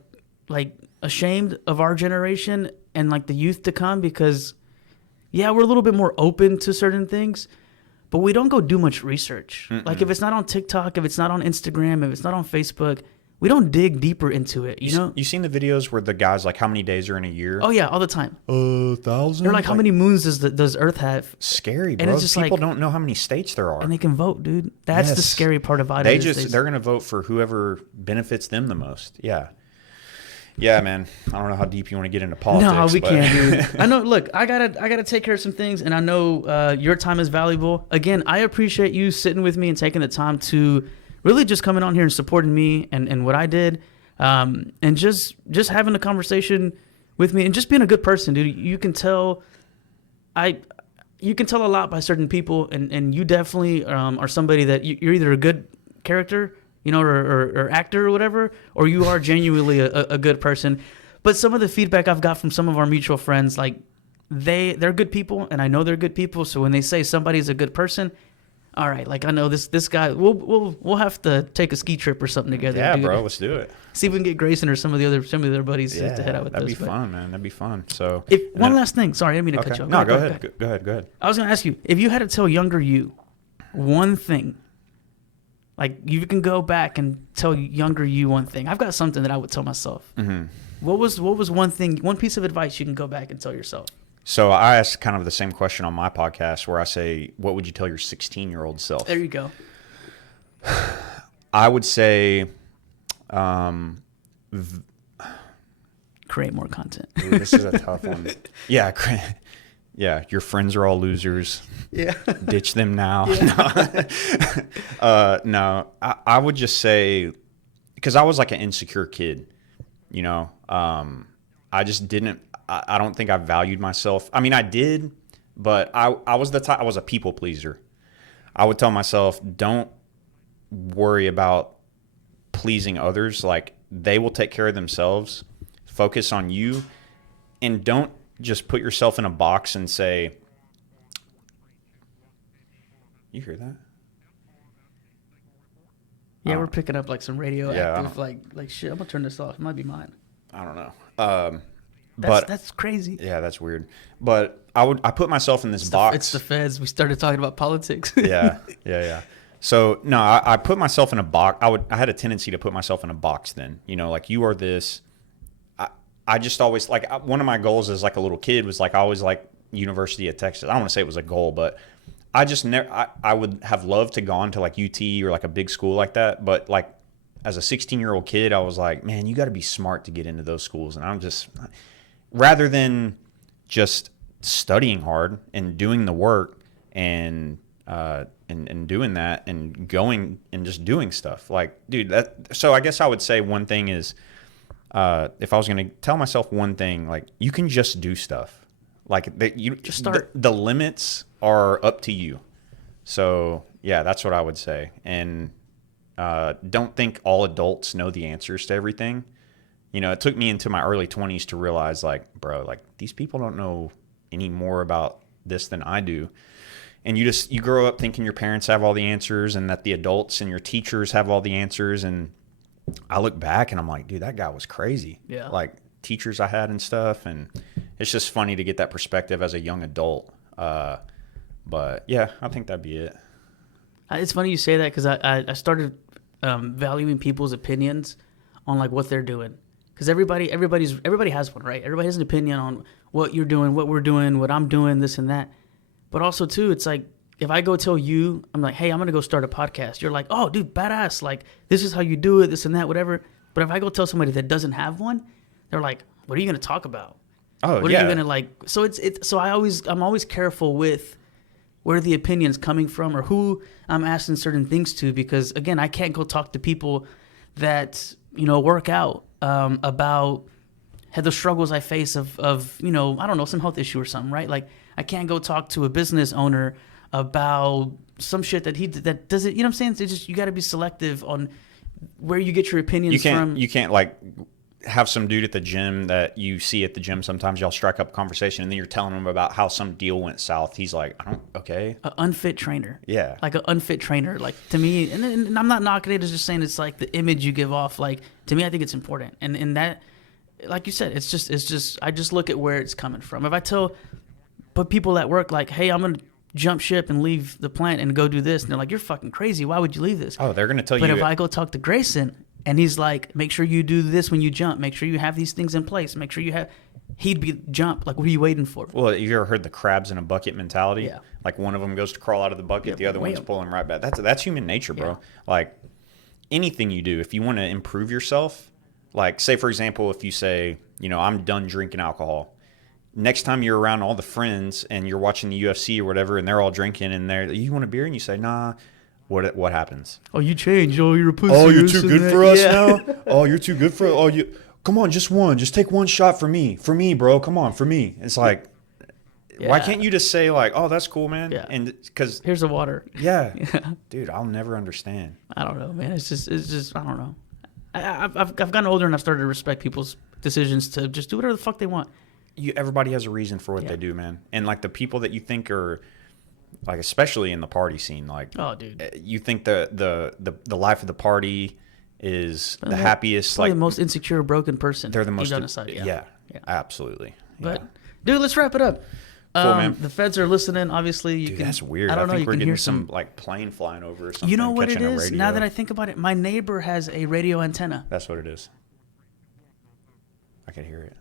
ashamed of our generation and like the youth to come, because yeah, we're a little bit more open to certain things, but we don't go do much research. Mm-mm. Like, if it's not on TikTok, if it's not on Instagram, if it's not on Facebook, we don't dig deeper into it, you know? You seen the videos where the guy's like, how many days are in a year? Oh, yeah, all the time. 1,000? They're like, how many moons does Earth have? Scary, bro. And it's just people like, don't know how many states there are. And they can vote, dude. That's the scary part about it. They're going to vote for whoever benefits them the most. Yeah. Yeah, man. I don't know how deep you want to get into politics. No, we can't, dude. I know, look, I gotta take care of some things, and I know your time is valuable. Again, I appreciate you sitting with me and taking the time to really just coming on here and supporting me and what I did. And just having a conversation with me and just being a good person, dude. You can tell a lot by certain people, and you definitely are somebody that you're either a good character, you know, or actor or whatever, or you are genuinely a good person. But some of the feedback I've got from some of our mutual friends, like they're good people, and I know they're good people. So when they say somebody's a good person, all right, like I know this guy. We'll have to take a ski trip or something together. Yeah, dude. bro, let's do it. See if we can get Grayson or some of the other buddies to head out with us. That'd be fun, man. That'd be fun. So one last thing. Sorry, I didn't mean to cut you off. No, go ahead. I was gonna ask you, if you had to tell younger you one thing, like you can go back and tell younger you one thing. I've got something that I would tell myself. Mm-hmm. What was one thing, one piece of advice you can go back and tell yourself? So I asked kind of the same question on my podcast where I say, what would you tell your 16-year-old self? There you go. I would say... create more content. Ooh, this is a tough one. Yeah, your friends are all losers. Yeah. Ditch them now. Yeah. No, I would just say, because I was like an insecure kid, you know. I just didn't... I don't think I valued myself. I mean, I did, but I was I was a people pleaser. I would tell myself, don't worry about pleasing others. Like, they will take care of themselves. Focus on you, and don't just put yourself in a box and say, you hear that? Yeah, we're picking up like some radioactive, like shit. I'm gonna turn this off. It might be mine. I don't know. But that's crazy. Yeah, that's weird. But I put myself in this box. It's the feds. We started talking about politics. Yeah. So no, I put myself in a box. I had a tendency to put myself in a box then, like you are this. I just always one of my goals as like a little kid was like, I always like University of Texas. I don't want to say it was a goal, but I just never, I would have loved to gone to like UT or like a big school like that. But like as a 16-year-old kid, I was like, man, you got to be smart to get into those schools. And I'm just, rather than just studying hard and doing the work and doing that and going and just doing stuff like, dude, so I guess I would say one thing is, if I was going to tell myself one thing, like you can just do stuff like that. You just start. The limits are up to you. So yeah, that's what I would say. And, don't think all adults know the answers to everything. It took me into my early 20s to realize like, bro, like these people don't know any more about this than I do. And you grow up thinking your parents have all the answers and that the adults and your teachers have all the answers. And I look back and I'm like, dude, that guy was crazy. Yeah. Like teachers I had and stuff. And it's just funny to get that perspective as a young adult. But yeah, I think that'd be it. It's funny you say that because I started valuing people's opinions on like what they're doing. Because everybody has one, right? Everybody has an opinion on what you're doing, what we're doing, what I'm doing, this and that. But also, too, it's like, if I go tell you, I'm like, hey, I'm going to go start a podcast. You're like, oh, dude, badass. Like, this is how you do it, this and that, whatever. But if I go tell somebody that doesn't have one, they're like, what are you going to talk about? Oh, what are you going to like? So I'm always careful with where the opinion's coming from or who I'm asking certain things to. Because, again, I can't go talk to people that, work out about the struggles I face of I don't know, some health issue or something, right? Like, I can't go talk to a business owner about some shit that does it. You know what I'm saying? It's just, you got to be selective on where you get your opinions from. You can't like have some dude at the gym that you see at the gym. Sometimes y'all strike up a conversation and then you're telling him about how some deal went south. He's like, okay. An unfit trainer. Yeah. Like an unfit trainer. Like to me, and I'm not knocking it. It's just saying it's like the image you give off. Like to me, I think it's important. And that, like you said, it's just, I just look at where it's coming from. If I put people at work like, hey, I'm going to jump ship and leave the plant and go do this. And they're like, you're fucking crazy. Why would you leave this? Oh, they're going to tell you. But if I go talk to Grayson and he's like, make sure you do this when you jump. Make sure you have these things in place. Make sure you have, he'd be jump. Like, what are you waiting for? Well, you ever heard the crabs in a bucket mentality? Yeah. Like one of them goes to crawl out of the bucket. The other one's pulling right back. That's human nature, bro. Yeah. Like anything you do, if you want to improve yourself, like say, for example, if you say, I'm done drinking alcohol. Next time you're around all the friends and you're watching the UFC or whatever, and they're all drinking and you want a beer and you say, nah, what happens? Oh, you changed. Oh, you're a pussy. Oh, you're too good for us now? Oh, you're too good for us? Oh, come on, just one. Just take one shot for me. For me, bro. Come on, for me. It's like, why can't you just say like, oh, that's cool, man? Yeah. And because here's the water. Yeah. Dude, I'll never understand. I don't know, man. It's just I don't know. I've gotten older and I've started to respect people's decisions to just do whatever the fuck they want. Everybody has a reason for what they do, man. And like the people that you think are like, especially in the party scene, like, oh, dude, you think the life of the party is the happiest, like the most insecure, broken person. They're the most yeah, absolutely. But dude, let's wrap it up. Cool, man. The feds are listening. Obviously, that's weird. I don't know. Think You we're can getting hear some like plane flying over or something. You know what it is? Now that I think about it, my neighbor has a radio antenna. That's what it is. I can hear it.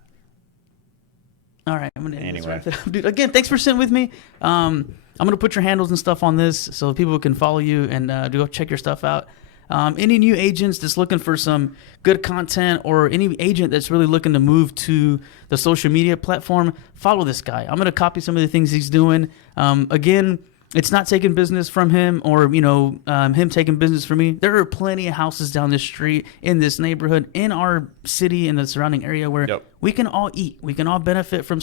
All right, I'm gonna wrap it up, dude. Again, thanks for sitting with me. I'm gonna put your handles and stuff on this so people can follow you and go check your stuff out. Any new agents that's looking for some good content, or any agent that's really looking to move to the social media platform, follow this guy. I'm gonna copy some of the things he's doing. Again, it's not taking business from him or him taking business from me. There are plenty of houses down this street, in this neighborhood, in our city, in the surrounding area where we can all eat. We can all benefit from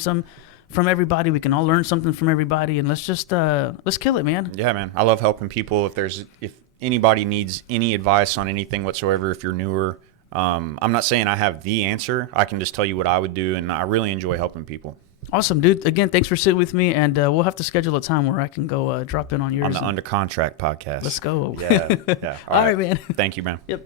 everybody. We can all learn something from everybody, and let's kill it, man. Yeah, man. I love helping people. If anybody needs any advice on anything whatsoever, if you're newer, I'm not saying I have the answer. I can just tell you what I would do, and I really enjoy helping people. Awesome, dude. Again, thanks for sitting with me, and we'll have to schedule a time where I can go drop in on yours. On the Under Contract podcast. Let's go. Yeah. All right, man. Thank you, man. Yep.